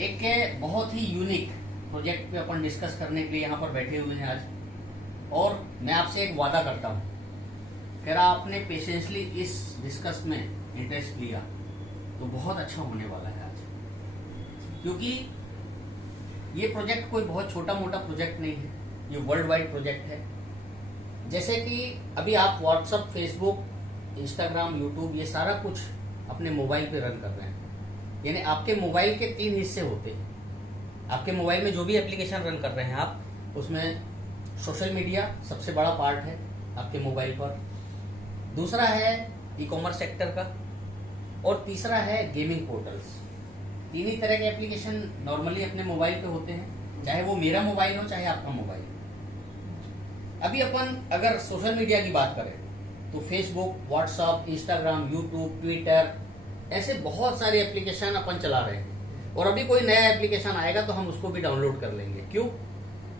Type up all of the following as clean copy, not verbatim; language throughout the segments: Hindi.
एक बहुत ही यूनिक प्रोजेक्ट पे अपन डिस्कस करने के लिए यहाँ पर बैठे हुए हैं आज। और मैं आपसे एक वादा करता हूँ, कह रहा आपने पेशेंसली इस डिस्कस में इंटरेस्ट लिया तो बहुत अच्छा होने वाला है आज, क्योंकि ये प्रोजेक्ट कोई बहुत छोटा मोटा प्रोजेक्ट नहीं है, ये वर्ल्ड वाइड प्रोजेक्ट है। जैसे कि अभी आप व्हाट्सएप, फेसबुक, इंस्टाग्राम, यूट्यूब ये सारा कुछ अपने मोबाइल पे रन कर रहे हैं, यानी आपके मोबाइल के 3 हिस्से होते हैं। आपके मोबाइल में जो भी एप्लीकेशन रन कर रहे हैं आप, उसमें सोशल मीडिया सबसे बड़ा पार्ट है आपके मोबाइल पर, दूसरा है ई कॉमर्स सेक्टर का, और तीसरा है गेमिंग पोर्टल्स। 3 ही तरह के एप्लीकेशन नॉर्मली अपने मोबाइल पे होते हैं, चाहे वो मेरा मोबाइल हो चाहे आपका मोबाइल। अभी अपन अगर सोशल मीडिया की बात करें तो Facebook, WhatsApp, Instagram, YouTube, Twitter, ऐसे बहुत सारे एप्लीकेशन अपन चला रहे हैं। और अभी कोई नया एप्लीकेशन आएगा तो हम उसको भी डाउनलोड कर लेंगे। क्यों?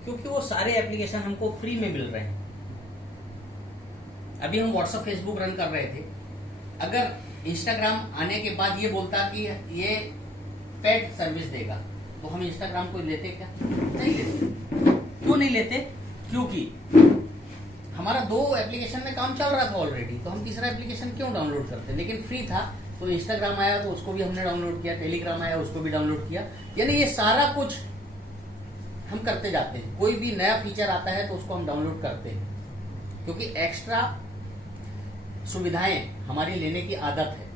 क्योंकि वो सारे एप्लीकेशन हमको फ्री में मिल रहे हैं। अभी हम व्हाट्सएप, फेसबुक रन कर रहे थे, अगर इंस्टाग्राम आने के बाद ये बोलता कि ये पेड सर्विस देगा तो हम इंस्टाग्राम को लेते क्या? नहीं लेते। क्यों नहीं लेते? क्योंकि हमारा 2 एप्लीकेशन में काम चल रहा था ऑलरेडी, तो हम तीसरा एप्लीकेशन क्यों डाउनलोड करते? लेकिन फ्री था तो इंस्टाग्राम आया तो उसको भी हमने डाउनलोड किया, टेलीग्राम आया उसको भी डाउनलोड किया। यानी ये सारा कुछ हम करते जाते हैं। कोई भी नया फीचर आता है तो उसको हम डाउनलोड करते हैं, क्योंकि एक्स्ट्रा सुविधाएं हमारी लेने की आदत है।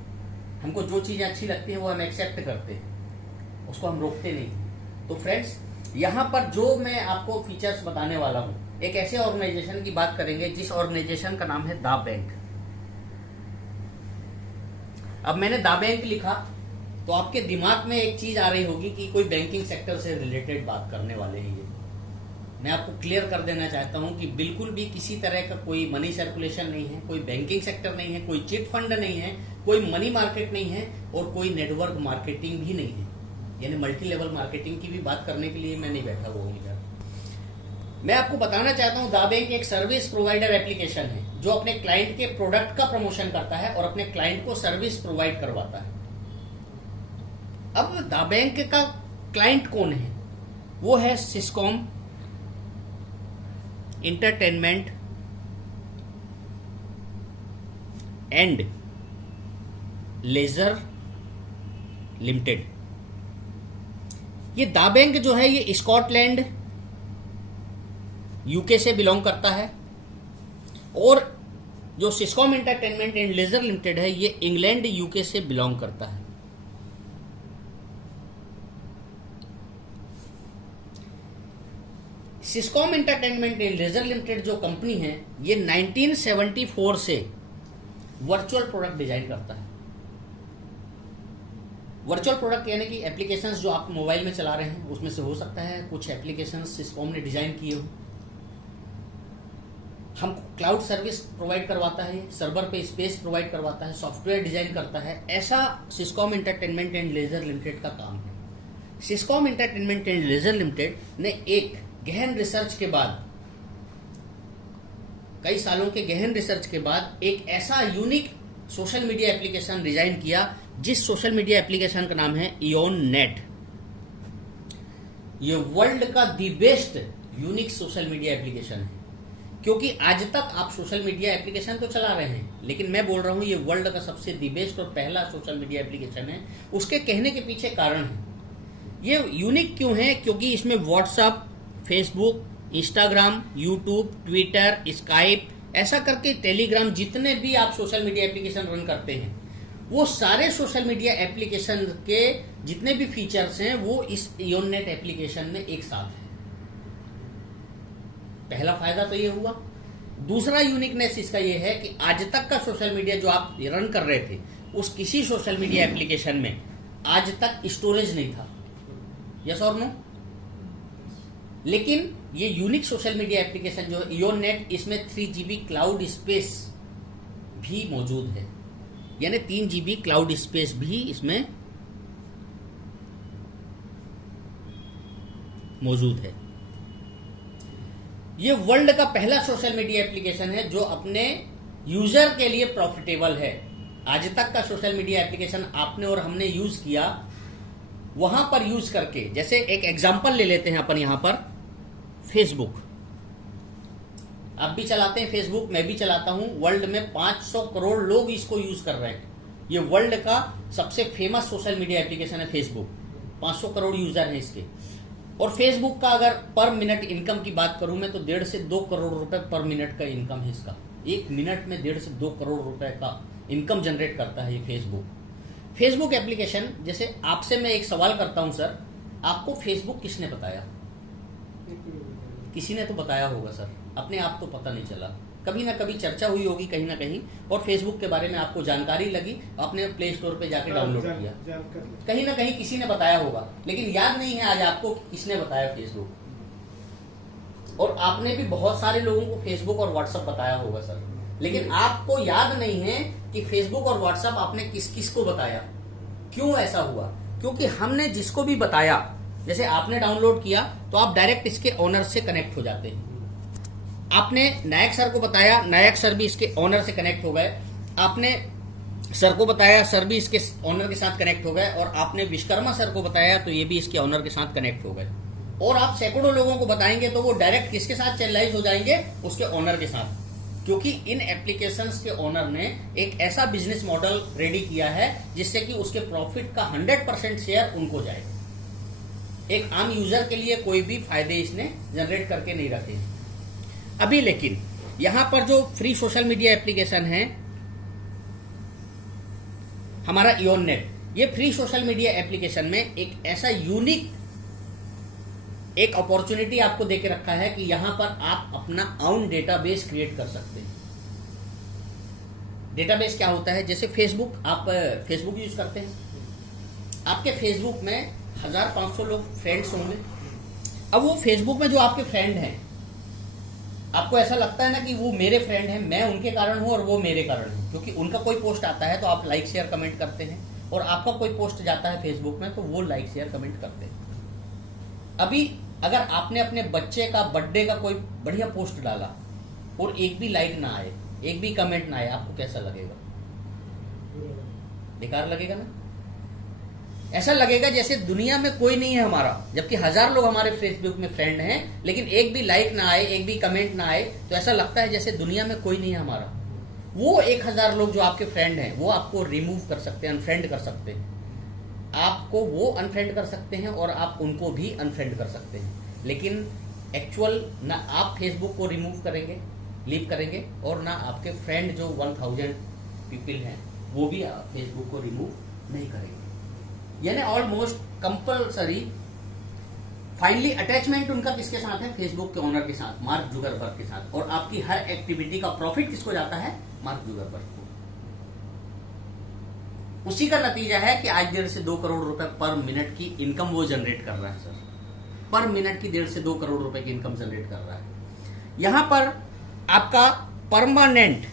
हमको जो चीजें अच्छी लगती है वो हम एक्सेप्ट करते हैं, उसको हम रोकते नहीं। तो फ्रेंड्स, यहाँ पर जो मैं आपको फीचर्स बताने वाला हूं, एक ऐसे ऑर्गेनाइजेशन की बात करेंगे जिस ऑर्गेनाइजेशन का नाम है दा बैंक। अब मैंने दा बैंक लिखा तो आपके दिमाग में एक चीज आ रही होगी कि कोई बैंकिंग सेक्टर से रिलेटेड बात करने वाले हैं ये। मैं आपको क्लियर कर देना चाहता हूं कि बिल्कुल भी किसी तरह का कोई मनी सर्कुलेशन नहीं है, कोई बैंकिंग सेक्टर नहीं है, कोई चिट फंड नहीं है, कोई मनी मार्केट नहीं है, और कोई नेटवर्क मार्केटिंग भी नहीं है। यानी मल्टी लेवल मार्केटिंग की भी बात करने के लिए मैं नहीं बैठा हुआ हूँ इधर। मैं आपको बताना चाहता हूं, दा बैंक एक सर्विस प्रोवाइडर एप्लीकेशन है जो अपने क्लाइंट के प्रोडक्ट का प्रमोशन करता है और अपने क्लाइंट को सर्विस प्रोवाइड करवाता है। अब दा बैंक का क्लाइंट कौन है? वो है सिस्कॉम एंटरटेनमेंट एंड लेजर लिमिटेड। ये दा बैंक जो है ये स्कॉटलैंड, यूके से बिलोंग करता है, और जो सिस्कॉम एंटरटेनमेंट एंड लेजर लिमिटेड है ये इंग्लैंड, यूके से बिलोंग करता है। सिस्कॉम एंटरटेनमेंट एंड लेजर लिमिटेड जो कंपनी है ये 1974 से वर्चुअल प्रोडक्ट डिजाइन करता है। वर्चुअल प्रोडक्ट यानी कि एप्लीकेशंस जो आप मोबाइल में चला रहे हैं उसमें से हो सकता है कुछ एप्लीकेशंस सिस्कॉम ने डिजाइन किए हो। हम क्लाउड सर्विस प्रोवाइड करवाता है, सर्वर पे स्पेस प्रोवाइड करवाता है, सॉफ्टवेयर डिजाइन करता है। ऐसा सिस्कॉम एंटरटेनमेंट एंड लेजर लिमिटेड का काम है। सिस्कॉम एंटरटेनमेंट एंड लेजर लिमिटेड ने एक गहन रिसर्च के बाद, कई सालों के गहन रिसर्च के बाद, एक ऐसा unique social media application design किया जिस सोशल मीडिया एप्लीकेशन का नाम है इयोन नेट। ये वर्ल्ड का the best unique social media application है, क्योंकि आज तक आप सोशल मीडिया एप्लीकेशन तो चला रहे हैं, लेकिन मैं बोल रहा हूं ये वर्ल्ड का सबसे दी बेस्ट और पहला सोशल मीडिया एप्लीकेशन है। उसके कहने के पीछे कारण है। ये यूनिक क्यों है? क्योंकि इसमें WhatsApp, Facebook, Instagram, YouTube, Twitter, Skype, ऐसा करके टेलीग्राम, जितने भी आप सोशल मीडिया एप्लीकेशन रन करते हैं वो सारे सोशल मीडिया एप्लीकेशन के जितने भी फीचर्स हैं वो इस इयोननेट एप्लीकेशन में एक साथ है। पहला फायदा तो ये हुआ। दूसरा यूनिकनेस इसका ये है कि आज तक का सोशल मीडिया जो आप रन कर रहे थे उस किसी सोशल मीडिया एप्लीकेशन में आज तक स्टोरेज नहीं था। यस और नो? लेकिन ये यूनिक सोशल मीडिया एप्लीकेशन जो है इयोननेट, इसमें 3 GB क्लाउड स्पेस भी मौजूद है, यानी 3 GB क्लाउड स्पेस भी इसमें मौजूद है। ये वर्ल्ड का पहला सोशल मीडिया एप्लीकेशन है जो अपने यूजर के लिए प्रॉफिटेबल है। आज तक का सोशल मीडिया एप्लीकेशन आपने और हमने यूज किया वहां पर यूज करके, जैसे एक एग्जांपल ले लेते हैं अपन यहां पर, फेसबुक। आप भी चलाते हैं फेसबुक, मैं भी चलाता हूं। वर्ल्ड में 500 करोड़ लोग इसको यूज कर रहे हैं। ये वर्ल्ड का सबसे फेमस सोशल मीडिया एप्लीकेशन है फेसबुक। 500 करोड़ यूजर हैं इसके। और फेसबुक का अगर पर मिनट इनकम की बात करूं मैं, तो 1.5 से 2 करोड़ रुपए पर मिनट का इनकम है इसका। एक मिनट में 1.5 से 2 करोड़ रुपए का इनकम जनरेट करता है ये फेसबुक। फेसबुक एप्लीकेशन, जैसे आपसे मैं एक सवाल करता हूं सर, आपको फेसबुक किसने बताया? किसी ने तो बताया होगा सर, अपने आप तो पता नहीं चला, कभी ना कभी चर्चा हुई होगी कहीं ना कहीं, और फेसबुक के बारे में आपको जानकारी लगी, आपने प्ले स्टोर पे जाके डाउनलोड किया, कहीं ना कहीं किसी ने बताया होगा, लेकिन याद नहीं है आज आपको किसने बताया फेसबुक। और आपने भी बहुत सारे लोगों को फेसबुक और व्हाट्सएप बताया होगा सर, लेकिन आपको याद नहीं है कि फेसबुक और व्हाट्सएप आपने किस किस को बताया। क्यों ऐसा हुआ? क्योंकि हमने जिसको भी बताया, जैसे आपने डाउनलोड किया तो आप डायरेक्ट इसके ओनर से कनेक्ट हो जाते हैं। आपने नायक सर को बताया, नायक सर भी इसके ओनर से कनेक्ट हो गए। आपने सर को बताया, सर भी इसके ओनर के साथ कनेक्ट हो गए। और आपने विश्वकर्मा सर को बताया तो ये भी इसके ओनर के साथ कनेक्ट हो गए। और आप सैकड़ों लोगों को बताएंगे तो वो डायरेक्ट किसके साथ चैनलाइज हो जाएंगे? उसके ओनर के साथ। क्योंकि इन एप्लीकेशंस के ओनर ने एक ऐसा बिजनेस मॉडल रेडी किया है जिससे कि उसके प्रॉफिट का 100% शेयर उनको जाए। एक आम यूजर के लिए कोई भी फायदे इसने जनरेट करके नहीं रखे अभी। लेकिन यहां पर जो फ्री सोशल मीडिया एप्लीकेशन है हमारा इयोननेट, ये फ्री सोशल मीडिया एप्लीकेशन में एक ऐसा यूनिक एक अपॉर्चुनिटी आपको देके रखा है कि यहां पर आप अपना ओन डेटाबेस क्रिएट कर सकते हैं। डेटाबेस क्या होता है? जैसे फेसबुक, आप फेसबुक यूज करते हैं, आपके फेसबुक में 1500 लोग फ्रेंड्स होंगे। अब वो फेसबुक में जो आपके फ्रेंड हैं, आपको ऐसा लगता है ना कि वो मेरे फ्रेंड हैं, मैं उनके कारण हूं और वो मेरे कारण हूं, क्योंकि उनका कोई पोस्ट आता है तो आप लाइक शेयर कमेंट करते हैं, और आपका कोई पोस्ट जाता है फेसबुक में तो वो लाइक शेयर कमेंट करते हैं। अभी अगर आपने अपने बच्चे का बर्थडे का कोई बढ़िया पोस्ट डाला और एक भी लाइक ना आए, एक भी कमेंट ना आए, आपको कैसा लगेगा? बेकार लगेगा ना? ऐसा लगेगा जैसे दुनिया में कोई नहीं है हमारा, जबकि 1000 लोग हमारे फेसबुक में फ्रेंड हैं, लेकिन एक भी लाइक ना आए, एक भी कमेंट ना आए, तो ऐसा लगता है जैसे दुनिया में कोई नहीं है हमारा। वो 1000 लोग जो आपके फ्रेंड हैं वो आपको रिमूव कर सकते हैं, अनफ्रेंड कर सकते हैं। आपको वो अनफ्रेंड कर सकते हैं और आप उनको भी अनफ्रेंड कर सकते हैं, लेकिन एक्चुअल ना आप फेसबुक को रिमूव करेंगे, लीव करेंगे, और ना आपके फ्रेंड जो 1000 पीपल हैं वो भी फेसबुक को रिमूव नहीं करेंगे। यानी ऑलमोस्ट कंपल्सरी फाइनली अटैचमेंट उनका किसके साथ है? फेसबुक के ओनर के साथ, मार्क जुकरबर्ग के साथ। और आपकी हर एक्टिविटी का प्रॉफिट किसको जाता है? मार्क जुकरबर्ग को। उसी का नतीजा है कि आज 1.5 से 2 करोड़ रुपए पर मिनट की इनकम वो जनरेट कर रहा है सर। पर मिनट की 1.5 से 2 करोड़ रुपए की इनकम जनरेट कर रहा है। यहां पर आपका परमानेंट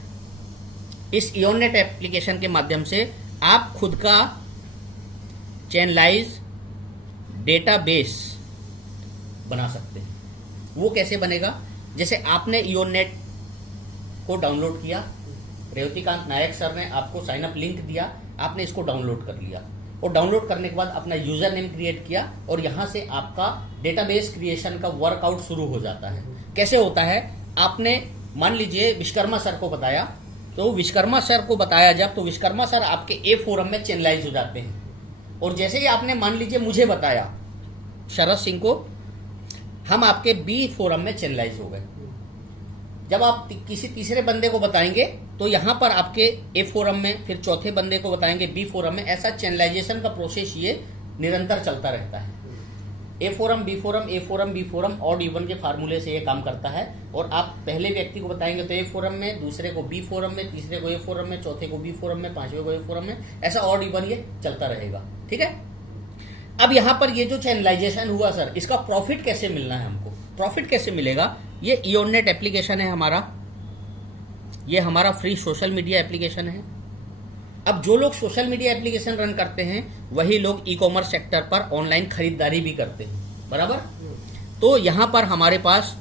इस इयोननेट एप्लीकेशन के माध्यम से आप खुद का चैनलाइज डेटाबेस बना सकते हैं। वो कैसे बनेगा? जैसे आपने इयोननेट को डाउनलोड किया, रेवतीकांत नायक सर ने आपको साइन अप लिंक दिया, आपने इसको डाउनलोड कर लिया, और डाउनलोड करने के बाद अपना यूजर नेम क्रिएट किया, और यहां से आपका डेटाबेस क्रिएशन का वर्कआउट शुरू हो जाता है। कैसे होता है? आपने मान लीजिए विश्वकर्मा सर को बताया, तो विश्वकर्मा सर को बताया जब, तो विश्वकर्मा सर आपके ए फोरम में चैनलाइज हो जाते हैं। और जैसे ही आपने मान लीजिए मुझे बताया, शरद सिंह को, हम आपके बी फोरम में चैनलाइज हो गए। जब आप किसी तीसरे बंदे को बताएंगे तो यहां पर आपके ए फोरम में, फिर चौथे बंदे को बताएंगे बी फोरम में। ऐसा चैनलाइजेशन का प्रोसेस ये निरंतर चलता रहता है। A forum, B forum, A forum, B forum, odd even के फार्मूले से ये काम करता है। और आप पहले व्यक्ति को बताएंगे तो ए फोरम में, दूसरे को बी फोरम में, तीसरे को ए फोरम में, चौथे को बी फोरम में, पांचवें को ए फोरम में, ऐसा ऑड इवन ये चलता रहेगा। ठीक है। अब यहां पर ये जो चैनलाइजेशन हुआ सर, इसका प्रॉफिट कैसे मिलना है हमको? प्रॉफिट कैसे मिलेगा? ये इयोननेट एप्लीकेशन है हमारा, ये हमारा फ्री सोशल मीडिया एप्लीकेशन है। अब जो लोग सोशल मीडिया एप्लीकेशन रन करते हैं वही लोग ई कॉमर्स सेक्टर पर ऑनलाइन खरीदारी भी करते हैं, बराबर। तो यहां पर हमारे पास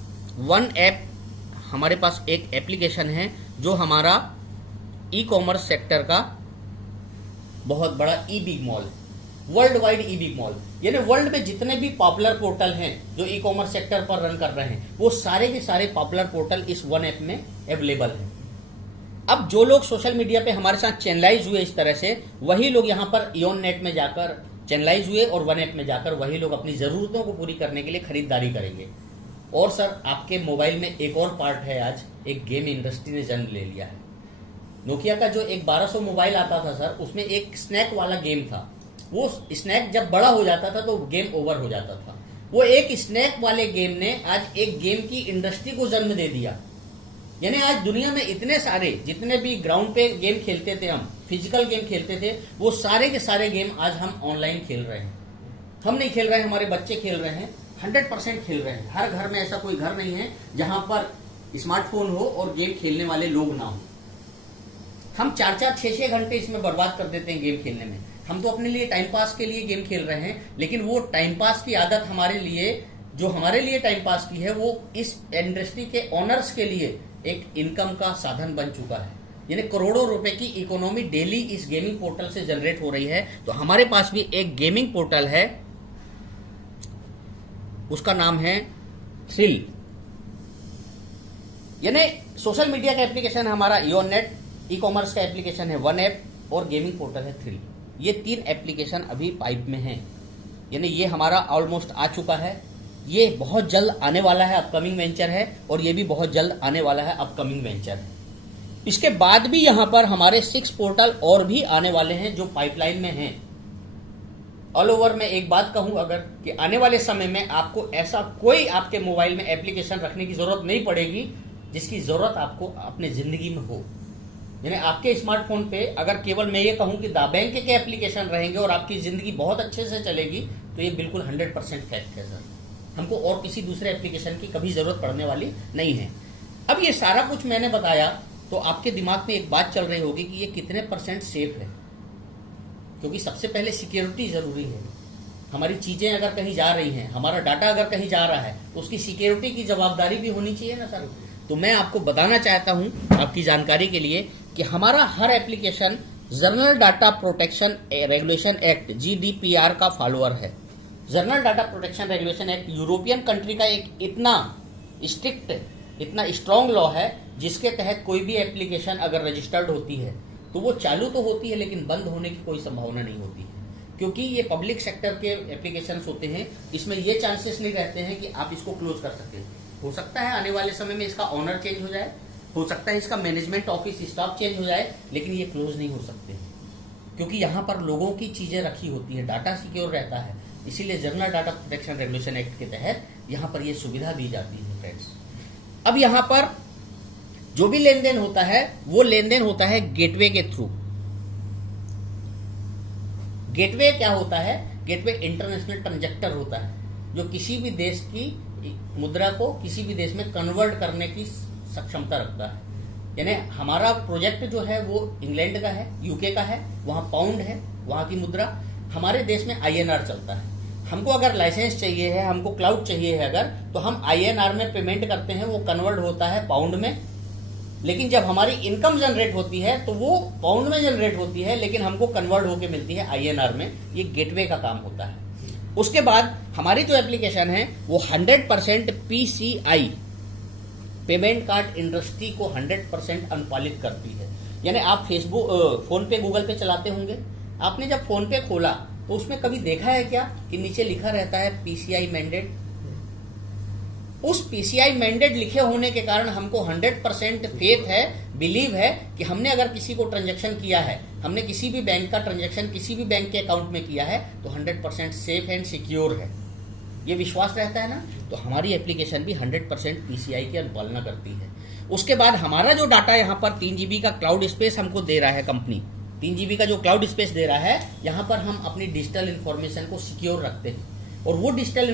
हमारे पास एक एप्लीकेशन है जो हमारा ई कॉमर्स सेक्टर का बहुत बड़ा ई बिग मॉल है। वर्ल्ड वाइड ई बिग मॉल, यानी वर्ल्ड में जितने भी पॉपुलर पोर्टल हैं जो ई कॉमर्स सेक्टर पर रन कर रहे हैं, वो सारे के सारे पॉपुलर पोर्टल इस वन ऐप में अवेलेबल हैं। अब जो लोग सोशल मीडिया पे हमारे साथ चैनलाइज हुए इस तरह से, वही लोग यहाँ पर इयोन नेट में जाकर चैनलाइज हुए और वन ऐप में जाकर वही लोग अपनी जरूरतों को पूरी करने के लिए खरीदारी करेंगे। और सर, आपके मोबाइल में एक और पार्ट है, आज एक गेम इंडस्ट्री ने जन्म ले लिया है। नोकिया का जो एक 1200 मोबाइल आता था सर, उसमें एक स्नैक वाला गेम था। वो स्नैक जब बड़ा हो जाता था तो गेम ओवर हो जाता था। वो एक स्नैक वाले गेम ने आज एक गेम की इंडस्ट्री को जन्म दे दिया। यानी आज दुनिया में इतने सारे, जितने भी ग्राउंड पे गेम खेलते थे, हम फिजिकल गेम खेलते थे, वो सारे के सारे गेम आज हम ऑनलाइन खेल रहे हैं। हम नहीं खेल रहे हैं, हमारे बच्चे खेल रहे हैं, 100% खेल रहे हैं। हर घर में ऐसा कोई घर नहीं है जहां पर स्मार्टफोन हो और गेम खेलने वाले लोग ना हो। हम 4-4, 6-6 घंटे इसमें बर्बाद कर देते हैं गेम खेलने में। हम तो अपने लिए टाइम पास के लिए गेम खेल रहे हैं, लेकिन वो टाइम पास की आदत हमारे लिए, जो हमारे लिए टाइम पास की है, वो इस इंडस्ट्री के ओनर्स के लिए एक इनकम का साधन बन चुका है। यानी करोड़ों रुपए की इकोनॉमी डेली इस गेमिंग पोर्टल से जनरेट हो रही है। तो हमारे पास भी एक गेमिंग पोर्टल है, उसका नाम है थ्रिल। यानी सोशल मीडिया का एप्लीकेशन हमारा इयोन नेट, ई कॉमर्स का एप्लीकेशन है वन ऐप और गेमिंग पोर्टल है थ्रिल। ये 3 एप्लीकेशन अभी पाइप में हैं। यानी ये हमारा ऑलमोस्ट आ चुका है, ये बहुत जल्द आने वाला है, अपकमिंग वेंचर है, और ये भी बहुत जल्द आने वाला है, अपकमिंग वेंचर है। इसके बाद भी यहां पर हमारे 6 पोर्टल और भी आने वाले हैं जो पाइपलाइन में हैं। ऑल ओवर में एक बात कहूं अगर, कि आने वाले समय में आपको ऐसा कोई आपके मोबाइल में एप्लीकेशन रखने की जरूरत नहीं पड़ेगी जिसकी जरूरत आपको अपने जिंदगी में हो। यानी आपके स्मार्टफोन पे अगर केवल मैं ये कहूं कि द बैंक के एप्लीकेशन रहेंगे और आपकी जिंदगी बहुत अच्छे से चलेगी, तो ये बिल्कुल 100% फैक्ट है सर। हमको और किसी दूसरे एप्लीकेशन की कभी जरूरत पड़ने वाली नहीं है। अब ये सारा कुछ मैंने बताया तो आपके दिमाग में एक बात चल रही होगी कि ये कितने % सेफ है, क्योंकि सबसे पहले सिक्योरिटी जरूरी है। हमारी चीजें अगर कहीं जा रही हैं, हमारा डाटा अगर कहीं जा रहा है, तो उसकी सिक्योरिटी की जवाबदारी भी होनी चाहिए ना सर। तो मैं आपको बताना चाहता हूं आपकी जानकारी के लिए कि हमारा हर application general data protection regulation act GDPR का फॉलोअर है। General data protection regulation act European country का एक इतना स्ट्रिक्ट, इतना स्ट्रांग लॉ है, जिसके तहत कोई भी एप्लीकेशन अगर रजिस्टर्ड होती है तो वो चालू तो होती है लेकिन बंद होने की कोई संभावना नहीं होती है, क्योंकि ये पब्लिक सेक्टर के एप्लीकेशंस होते हैं। इसमें ये चांसेस नहीं रहते हैं कि आप इसको क्लोज कर सकते हैं। हो सकता है आने वाले समय में इसका ऑनर चेंज हो जाए, हो सकता है इसका मैनेजमेंट ऑफिस स्टाफ चेंज हो जाए, लेकिन ये क्लोज नहीं हो सकते, क्योंकि यहाँ पर लोगों की चीजें रखी होती है, डाटा सिक्योर रहता है। इसीलिए general data protection regulation act के तहत यहाँ पर ये सुविधा दी जाती है फ्रेंड्स। अब यहाँ पर जो भी लेन देन होता है वो लेन देन होता है गेटवे के थ्रू। गेटवे क्या होता है? गेटवे इंटरनेशनल ट्रांजैक्टर होता है, जो किसी भी देश की मुद्रा को किसी भी देश में कन्वर्ट करने की सक्षमता रखता है। यानी हमारा प्रोजेक्ट जो है वो इंग्लैंड का है, यूके का है, वहां पाउंड है, वहां की मुद्रा। हमारे देश में INR चलता है। हमको अगर लाइसेंस चाहिए है, हमको क्लाउड चाहिए है अगर, तो हम INR में पेमेंट करते हैं, वो कन्वर्ट होता है पाउंड में। लेकिन जब हमारी इनकम जनरेट होती है तो वो पाउंड में जनरेट होती है, लेकिन हमको कन्वर्ट होकर मिलती है INR में। ये गेटवे का काम होता है। उसके बाद हमारी जो एप्लीकेशन है वो 100% PCI पेमेंट कार्ड इंडस्ट्री को 100% अनुपालित करती है। यानी आप फेसबुक, फोन पे, गूगल पे चलाते होंगे, आपने जब फोन पे खोला तो उसमें कभी देखा है क्या कि नीचे लिखा रहता है PCI मैंडेट? उस PCI मैंडेट लिखे होने के कारण हमको 100% फेथ है, बिलीव है कि हमने अगर किसी को ट्रांजैक्शन किया है, हमने किसी भी बैंक का ट्रांजैक्शन किसी भी बैंक के अकाउंट में किया है, तो 100% सेफ एंड सिक्योर है। ये विश्वास रहता है ना, तो हमारी एप्लीकेशन भी 100% PCI की अनुपालना करती है। उसके बाद हमारा जो डाटा यहाँ पर 3 GB का क्लाउड स्पेस हमको दे रहा है कंपनी, 3 GB का जो क्लाउड स्पेस दे रहा है, यहाँ पर हम अपनी डिजिटल इंफॉर्मेशन को सिक्योर रखते हैं। और वो डिजिटल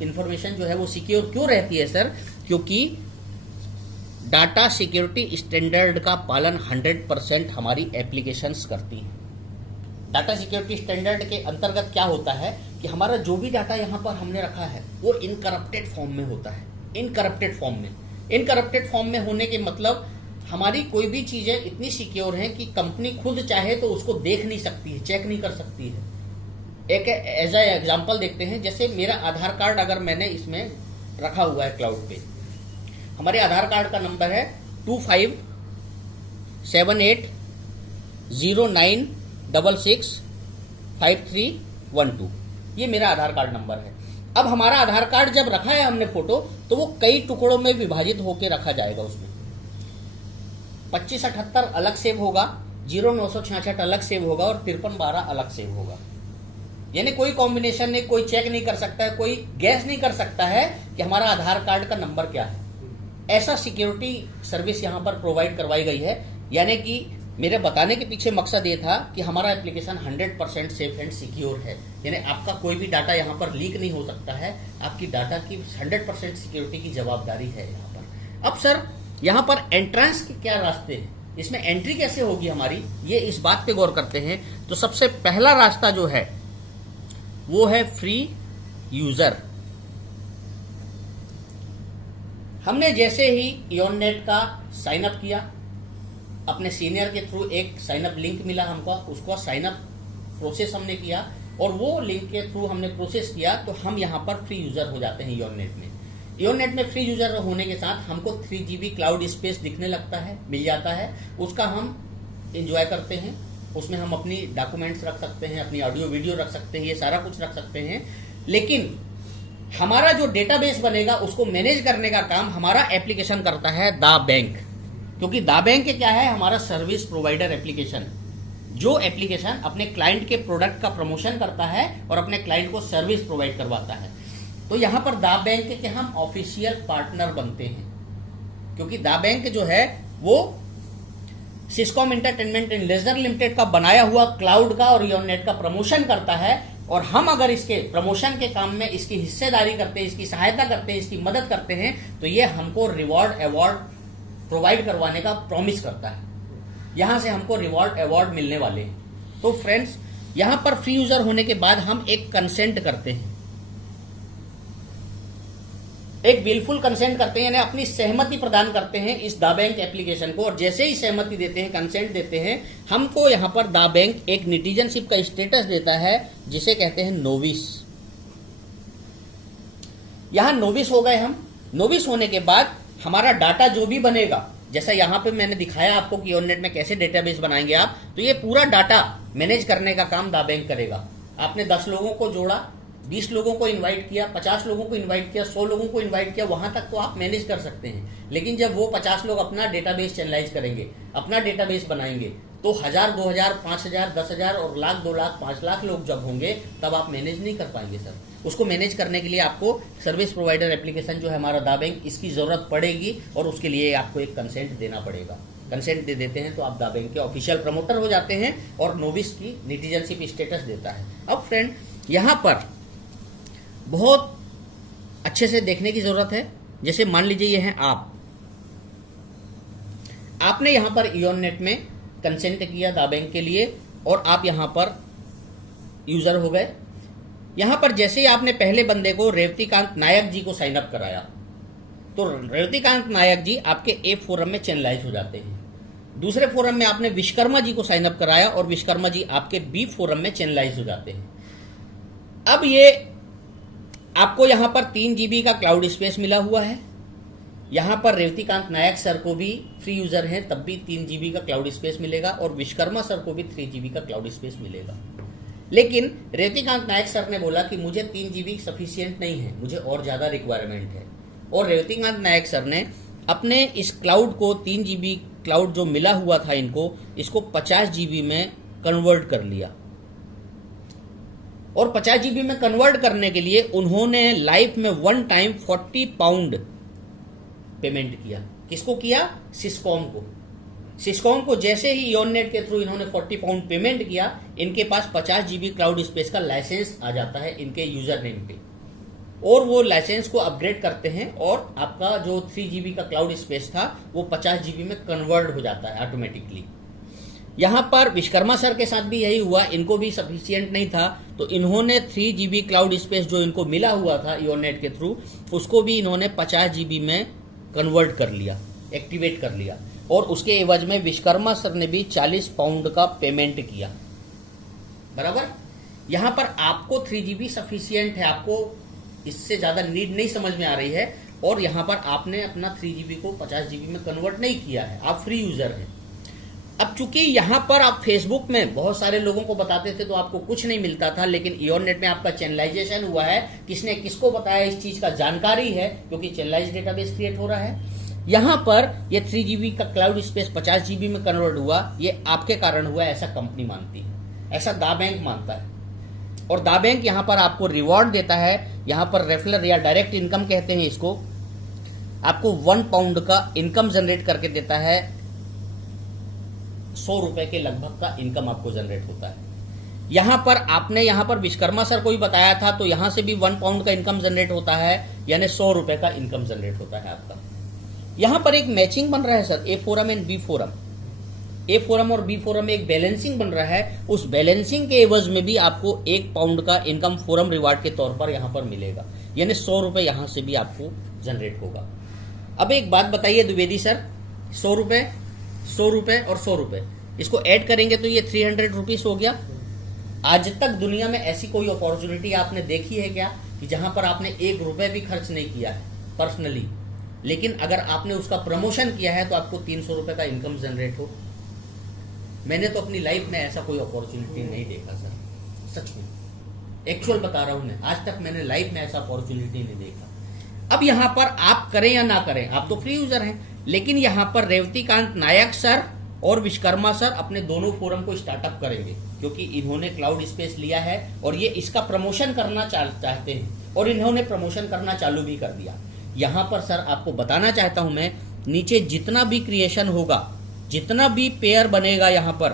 इंफॉर्मेशन जो है वो सिक्योर क्यों रहती है सर? क्योंकि डाटा सिक्योरिटी स्टैंडर्ड का पालन 100% हमारी एप्लीकेशंस करती हैं। डाटा सिक्योरिटी स्टैंडर्ड के अंतर्गत क्या होता है कि हमारा जो भी डाटा यहाँ पर हमने रखा है वो इनकरप्टेड फॉर्म में होता है। इनकरप्टेड फॉर्म में होने के मतलब हमारी कोई भी चीजें इतनी सिक्योर हैं कि कंपनी खुद चाहे तो उसको देख नहीं सकती है, चेक नहीं कर सकती है। एक एज ए एग्जाम्पल देखते हैं। जैसे मेरा आधार कार्ड अगर मैंने इसमें रखा हुआ है क्लाउड पे, हमारे आधार कार्ड का नंबर है 257809665312। ये मेरा आधार कार्ड नंबर है। अब हमारा आधार कार्ड जब रखा है हमने फोटो, तो वो कई टुकड़ों में विभाजित होकर रखा जाएगा। उसमें 2578 अलग सेव होगा, 0966 अलग सेव होगा और 5312 अलग सेव होगा। यानी कोई कॉम्बिनेशन नहीं, कोई चेक नहीं कर सकता है, कोई गैस नहीं कर सकता है कि हमारा आधार कार्ड का नंबर क्या है। ऐसा सिक्योरिटी सर्विस यहां पर प्रोवाइड करवाई गई है। यानी कि मेरे बताने के पीछे मकसद ये था कि हमारा एप्लीकेशन 100% सेफ एंड सिक्योर है। यानी आपका कोई भी डाटा यहां पर लीक नहीं हो सकता है। आपकी डाटा की 100% सिक्योरिटी की जवाबदारी है यहां पर। अब सर, यहां पर एंट्रेंस के क्या रास्ते हैं, इसमें एंट्री कैसे होगी हमारी, ये इस बात पे गौर करते हैं। तो सबसे पहला रास्ता जो है वो है फ्री यूजर। हमने जैसे ही इयोननेट का साइन अप किया, अपने सीनियर के थ्रू एक साइन अप लिंक मिला हमको, उसको साइन अप प्रोसेस हमने किया और वो लिंक के थ्रू हमने प्रोसेस किया, तो हम यहां पर फ्री यूजर हो जाते हैं इयोननेट में। इयोननेट में फ्री यूजर होने के साथ हमको 3 GB क्लाउड स्पेस दिखने लगता है, मिल जाता है। उसका हम एंजॉय करते हैं। उसमें हम अपनी डॉक्यूमेंट्स रख सकते हैं, अपनी ऑडियो वीडियो रख सकते हैं, ये सारा कुछ रख सकते हैं। लेकिन हमारा जो डेटाबेस बनेगा उसको मैनेज करने का काम हमारा एप्लीकेशन करता है दा बैंक। क्योंकि दा बैंक क्या है, हमारा सर्विस प्रोवाइडर एप्लीकेशन, जो एप्लीकेशन अपने क्लाइंट के प्रोडक्ट का प्रमोशन करता है और अपने क्लाइंट को सर्विस प्रोवाइड करवाता है। तो यहां पर दा बैंक के हम ऑफिशियल पार्टनर बनते हैं। क्योंकि दा बैंक जो है वो सिस्कॉम एंटरटेनमेंट एंड लेजर लिमिटेड का बनाया हुआ क्लाउड का और इयोननेट का प्रमोशन करता है, और हम अगर इसके प्रमोशन के काम में इसकी हिस्सेदारी करते हैं, इसकी सहायता करते हैं, इसकी मदद करते हैं, तो ये हमको रिवॉर्ड अवार्ड प्रोवाइड करवाने का प्रॉमिस करता है। यहां से हमको रिवॉर्ड अवार्ड मिलने वाले हैं। तो फ्रेंड्स, यहां पर फ्री यूजर होने के बाद हम एक कंसेंट करते हैं, एक विलफुल कंसेंट करते हैं, यानी अपनी सहमति प्रदान करते हैं इस दा बैंक एप्लीकेशन को। और जैसे ही सहमति देते हैं, कंसेंट देते हैं, हमको यहां पर दा बैंक एक निटीजनशिप का स्टेटस देता है, जिसे कहते हैं नोविस। यहां नोविस हो गए हम। नोविस होने के बाद हमारा डाटा जो भी बनेगा, जैसा यहां पे मैंने दिखाया आपको कि इयोननेट में कैसे डेटाबेस बनाएंगे आप, तो ये पूरा डाटा मैनेज करने का काम दा बैंक करेगा। आपने 10 लोगों को जोड़ा, 20 लोगों को इनवाइट किया, 50 लोगों को इनवाइट किया, 100 लोगों को इनवाइट किया, वहां तक तो आप मैनेज कर सकते हैं। लेकिन जब वो 50 लोग अपना डेटाबेस चैनलाइज करेंगे, अपना डेटाबेस बनाएंगे, तो 1000, 2000, 5000, 10,000 और लाख, 2 लाख, 5 लाख लोग जब होंगे, तब आप मैनेज नहीं कर पाएंगे सर। उसको मैनेज करने के लिए आपको सर्विस प्रोवाइडर एप्लीकेशन जो है हमारा दा बैंक, इसकी जरूरत पड़ेगी, और उसके लिए आपको एक कंसेंट देना पड़ेगा। कंसेंट दे देते हैं तो आप दा बैंक के ऑफिशियल प्रमोटर हो जाते हैं और नोविस की निटीजनशिप स्टेटस देता है। अब फ्रेंड, यहां पर बहुत अच्छे से देखने की जरूरत है। जैसे मान लीजिए ये हैं आपने यहां पर इयोननेट में कंसेंट किया दा बैंक के लिए, और आप यहां पर यूजर हो गए। यहां पर जैसे ही आपने पहले बंदे को रेवतीकांत नायक जी को साइन अप कराया, तो रेवतीकांत नायक जी आपके ए फोरम में चैनलाइज हो जाते हैं। दूसरे फोरम में आपने विश्वकर्मा जी को साइन अप कराया, और विश्वकर्मा जी आपके बी फोरम में चैनलाइज हो जाते हैं। अब ये आपको यहां पर 3 GB का क्लाउड स्पेस मिला हुआ है। यहां पर रेवतीकांत नायक सर को भी फ्री यूजर हैं, तब भी 3 GB का क्लाउड स्पेस मिलेगा, और विश्वकर्मा सर को भी 3 GB का क्लाउड स्पेस मिलेगा। लेकिन रेवतीकांत नायक सर ने बोला कि मुझे 3 GB सफिशियंट नहीं है, मुझे और ज्यादा रिक्वायरमेंट है। और रेवतीकांत नायक सर ने अपने इस क्लाउड को 3 GB क्लाउड जो मिला हुआ था इनको, इसको 50 GB में कन्वर्ट कर लिया। और 50 GB में कन्वर्ट करने के लिए उन्होंने लाइफ में 1 टाइम 40 पाउंड पेमेंट किया। किसको किया? सिस्कॉम को। सिस्कॉम को जैसे ही इयोननेट के थ्रू इन्होंने 40 पाउंड पेमेंट किया, इनके पास 50 GB क्लाउड स्पेस का लाइसेंस आ जाता है इनके यूजर नेम पे, और वो लाइसेंस को अपग्रेड करते हैं, और आपका जो 3 GB का क्लाउड स्पेस था वो 50 GB में कन्वर्ट हो जाता है ऑटोमेटिकली। यहां पर विश्वकर्मा सर के साथ भी यही हुआ, इनको भी सफिशियंट नहीं था, तो इन्होंने 3 GB क्लाउड स्पेस जो इनको मिला हुआ था इयोननेट के थ्रू, उसको भी इन्होंने 50 GB में कन्वर्ट कर लिया, एक्टिवेट कर लिया, और उसके एवज में विश्वकर्मा सर ने भी 40 पाउंड का पेमेंट किया। बराबर। यहां पर आपको 3 GB सफिशियंट है, आपको इससे ज्यादा नीड नहीं समझ में आ रही है, और यहां पर आपने अपना 3 GB को 50 GB में कन्वर्ट नहीं किया है, आप फ्री यूजर हैं। अब चूंकि यहां पर आप फेसबुक में बहुत सारे लोगों को बताते थे तो आपको कुछ नहीं मिलता था, लेकिन ईओनेट में आपका चैनलाइजेशन हुआ है, किसने किसको बताया इस चीज का जानकारी है, क्योंकि चैनलाइज डेटाबेस क्रिएट हो रहा है। यहां पर ये 3 GB का क्लाउड स्पेस 50 GB में कन्वर्ट हुआ, ये आपके कारण हुआ, ऐसा कंपनी मानती है, ऐसा दा बैंक मानता है। और दा बैंक यहां पर आपको रिवॉर्ड देता है, यहां पर रेफरल या डायरेक्ट इनकम कहते हैं इसको, आपको 1 पाउंड का इनकम जनरेट करके देता है, 100 रुपए के लगभग का इनकम आपको जनरेट होता है। यहां पर आपने यहां पर विश्वकर्मा सर को भी बताया था, तो यहां से भी 1 पाउंड का इनकम जनरेट होता है, यानी 100 रुपए का इनकम जनरेट होता है आपका। यहां पर एक मैचिंग बन रहा है sir, A forum and B forum, A forum और बी फोरम में एक बैलेंसिंग बन रहा है, उस बैलेंसिंग के एवज में भी आपको 1 पाउंड का इनकम फोरम रिवार्ड के तौर पर यहां पर मिलेगा, यानी 100 रुपए यहां से भी आपको जनरेट होगा। अब एक बात बताइए द्विवेदी सर, 100 रुपए, 100 रुपए और 100 रुपए, इसको ऐड करेंगे तो ये 300 रुपीज हो गया। आज तक दुनिया में ऐसी कोई अपॉर्चुनिटी आपने देखी है क्या कि जहां पर आपने 1 रुपए भी खर्च नहीं किया है पर्सनली, लेकिन अगर आपने उसका प्रमोशन किया है तो आपको 300 रुपए का इनकम जनरेट हो? मैंने तो अपनी लाइफ में ऐसा कोई अपॉर्चुनिटी नहीं देखा सर, सच में, एक्चुअल बता रहा हूं मैं, आज तक मैंने लाइफ में ऐसा अपॉर्चुनिटी नहीं देखा। अब यहां पर आप करें या ना करें, आप तो फ्री यूजर हैं, लेकिन यहां पर रेवतीकांत नायक सर और विश्वकर्मा सर अपने दोनों फोरम को स्टार्टअप करेंगे, क्योंकि इन्होंने क्लाउड स्पेस लिया है और ये इसका प्रमोशन करना चाहते हैं, और इन्होंने प्रमोशन करना चालू भी कर दिया। यहां पर सर आपको बताना चाहता हूं मैं, नीचे जितना भी क्रिएशन होगा, जितना भी पेयर बनेगा, यहां पर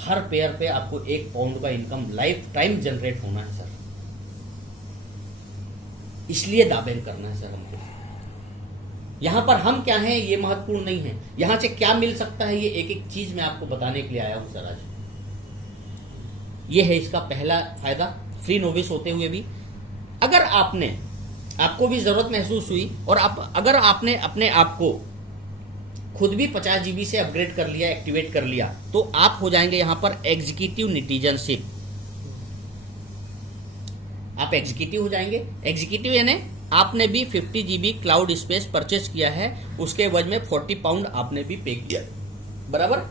हर पेयर पे आपको 1 पाउंड का इनकम लाइफ टाइम जनरेट होना है सर, इसलिए दावे करना है सर हमको। यहां पर हम क्या हैं ये महत्वपूर्ण नहीं है, यहां से क्या मिल सकता है ये एक एक चीज मैं आपको बताने के लिए आया हूं सर आज। ये है इसका पहला फायदा, फ्री नोविस होते हुए भी। अगर आपको भी जरूरत महसूस हुई और अगर आपने अपने आप को खुद भी 50 GB से अपग्रेड कर लिया, एक्टिवेट कर लिया, तो आप हो जाएंगे यहां पर एग्जीक्यूटिव नेटिजनशिप। आप एग्जीक्यूटिव हो जाएंगे। एग्जीक्यूटिव यानी आपने भी 50 GB क्लाउड स्पेस परचेस किया है, उसके एवज में 40 पाउंड आपने भी पे किया, बराबर।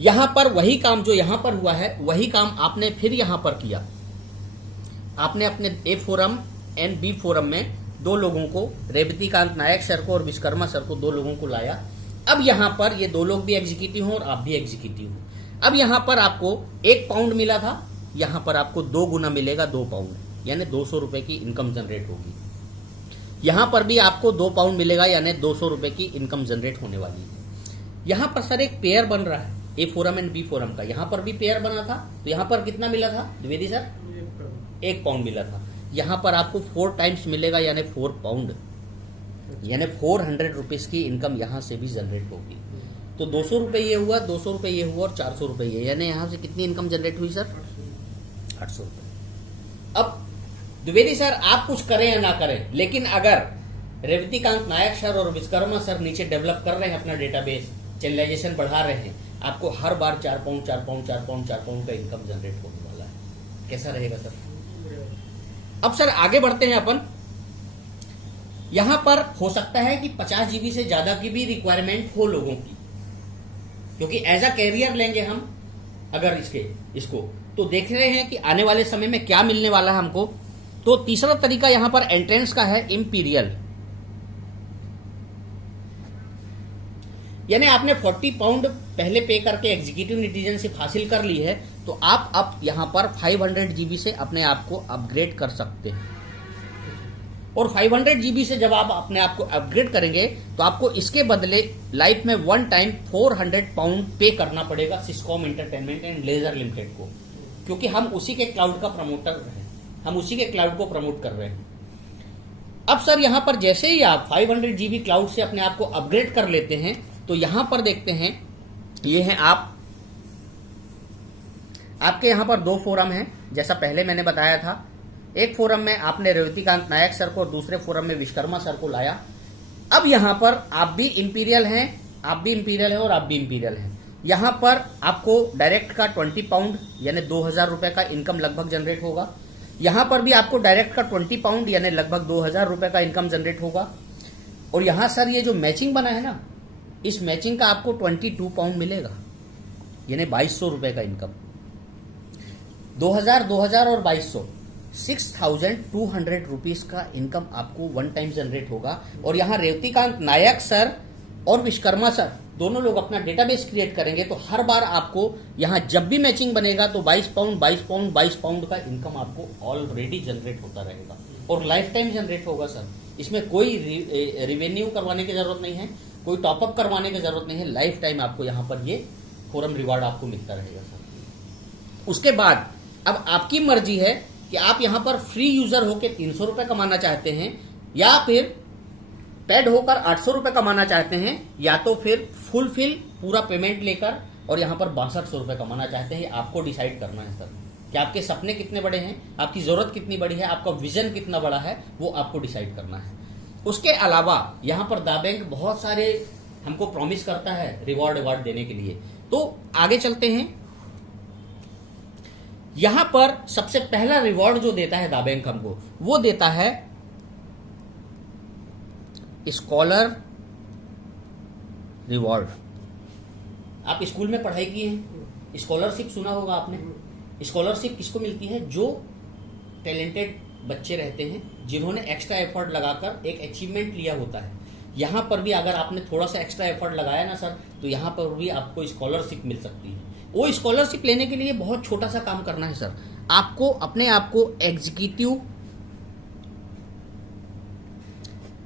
यहां पर वही काम जो यहां पर हुआ है, वही काम आपने फिर यहां पर किया। आपने अपने ए फोरम एंड बी फोरम में 2 लोगों को, रेवतीकांत नायक सर को और विश्वकर्मा सर को, 2 लोगों को लाया। अब यहां पर ये 2 लोग भी एग्जीक्यूटिव हो और आप भी एग्जीक्यूटिव हो। अब यहां पर आपको 1 पाउंड मिला था, यहां पर आपको 2 गुना मिलेगा, 2 पाउंड, यानी 200 रुपए की इनकम जनरेट होगी। यहां पर भी आपको 2 पाउंड मिलेगा, यानी 200 रुपए की इनकम जनरेट होने वाली है। यहां पर सर एक पेयर बन रहा है, A forum and B forum का, यहां पर भी पेयर बना था, तो यहां पर कितना मिला था द्विवेदी सर? 1 पाउंड मिला था। यहां पर आपको 4 टाइम्स मिलेगा, यानी 4 पाउंड, यानी 400 रुपीज की इनकम यहां से भी जनरेट होगी। तो 200 रुपए ये हुआ, 200 रुपए ये हुआ और 400 रुपए ये, यानी यहां से कितनी इनकम जनरेट हुई सर? 800 रुपए। अब द्विवेदी सर आप कुछ करें या ना करें, लेकिन अगर रेवतीकांत नायक सर और विश्वकर्मा सर नीचे डेवलप कर रहे हैं अपना डेटाबेस, चैनलाइजेशन बढ़ा रहे हैं, आपको हर बार 4 पाउंड 4 पाउंड 4 पाउंड 4 पाउंड का इनकम जनरेट होने वाला है। कैसा रहेगा सर? अब सर आगे बढ़ते हैं अपन। यहां पर हो सकता है कि 50 GB से ज्यादा की भी रिक्वायरमेंट हो लोगों की, क्योंकि एज अ कैरियर लेंगे हम अगर इसको तो देख रहे हैं कि आने वाले समय में क्या मिलने वाला है हमको। तो तीसरा तरीका यहां पर एंट्रेंस का है, इंपीरियल, यानी आपने 40 पाउंड पहले पे करके एग्जीक्यूटिव नेटिजनशिप हासिल कर ली है, तो आप अब यहां पर 500 GB से अपने आप को अपग्रेड कर सकते हैं। और 500 GB से जब आप अपने आप को अपग्रेड करेंगे तो आपको इसके बदले लाइफ में 1 टाइम 400 पाउंड पे करना पड़ेगा सिस्कॉम एंटरटेनमेंट एंड लेजर लिमिटेड को, क्योंकि हम उसी के क्लाउड का प्रमोटर हैं, हम उसी के क्लाउड को प्रमोट कर रहे हैं। अब सर यहां पर जैसे ही आप 500 GB क्लाउड से अपने आप को अपग्रेड कर लेते हैं, तो यहां पर देखते हैं, ये है आपके यहां पर 2 फोरम हैं, जैसा पहले मैंने बताया था। एक फोरम में आपने रेवतीकांत नायक सर को और दूसरे फोरम में विश्वकर्मा सर को लाया। अब यहां पर आप भी इंपीरियल हैं, आप भी इंपीरियल हैं और आप भी इंपीरियल हैं। यहां पर आपको डायरेक्ट का 20 पाउंड यानी 2000 रुपए का इनकम लगभग जनरेट होगा। यहां पर भी आपको डायरेक्ट का 20 पाउंड यानी लगभग 2000 रुपए का इनकम जनरेट होगा। और यहां सर ये जो मैचिंग बना है ना, इस मैचिंग का आपको 22 पाउंड मिलेगा यानी 2200 रुपए का इनकम। 2000 2000 और 2200 6200 रुपीज का इनकम आपको वन टाइम जनरेट होगा। और यहाँ रेवतीकांत नायक सर और विश्वकर्मा सर दोनों लोग अपना डेटाबेस क्रिएट करेंगे, तो हर बार आपको यहाँ जब भी मैचिंग बनेगा तो 22 पाउंड 22 पाउंड 22 पाउंड का इनकम आपको ऑलरेडी जनरेट होता रहेगा और लाइफ टाइम जनरेट होगा सर। इसमें कोई रिवेन्यू करवाने की जरूरत नहीं है, कोई टॉपअप करवाने की जरूरत नहीं है, लाइफ टाइम आपको यहाँ पर ये फोरम रिवार्ड आपको मिलता रहेगा सर। उसके बाद अब आपकी मर्जी है कि आप यहां पर फ्री यूजर होकर 300 रुपए कमाना चाहते हैं या फिर पेड होकर 800 रुपए कमाना चाहते हैं, या तो फिर फुलफिल पूरा पेमेंट लेकर और यहां पर 6200 रुपए कमाना चाहते हैं। आपको डिसाइड करना है सर कि आपके सपने कितने बड़े हैं, आपकी जरूरत कितनी बड़ी है, आपका विजन कितना बड़ा है, वो आपको डिसाइड करना है। उसके अलावा यहां पर दा बैंक बहुत सारे हमको प्रॉमिस करता है रिवॉर्ड देने के लिए। तो आगे चलते हैं। यहां पर सबसे पहला रिवॉर्ड जो देता है दा बैंक हमको, वो देता है स्कॉलर रिवॉर्ड। आप स्कूल में पढ़ाई किए हैं, स्कॉलरशिप सुना होगा आपने। स्कॉलरशिप किसको मिलती है? जो टैलेंटेड बच्चे रहते हैं, जिन्होंने एक्स्ट्रा एफर्ट लगाकर एक अचीवमेंट लिया होता है। यहां पर भी अगर आपने थोड़ा सा एक्स्ट्रा एफर्ट लगाया ना सर, तो यहां पर भी आपको स्कॉलरशिप मिल सकती है। वो स्कॉलरशिप लेने के लिए बहुत छोटा सा काम करना है सर। आपको अपने आप को एग्जीक्यूटिव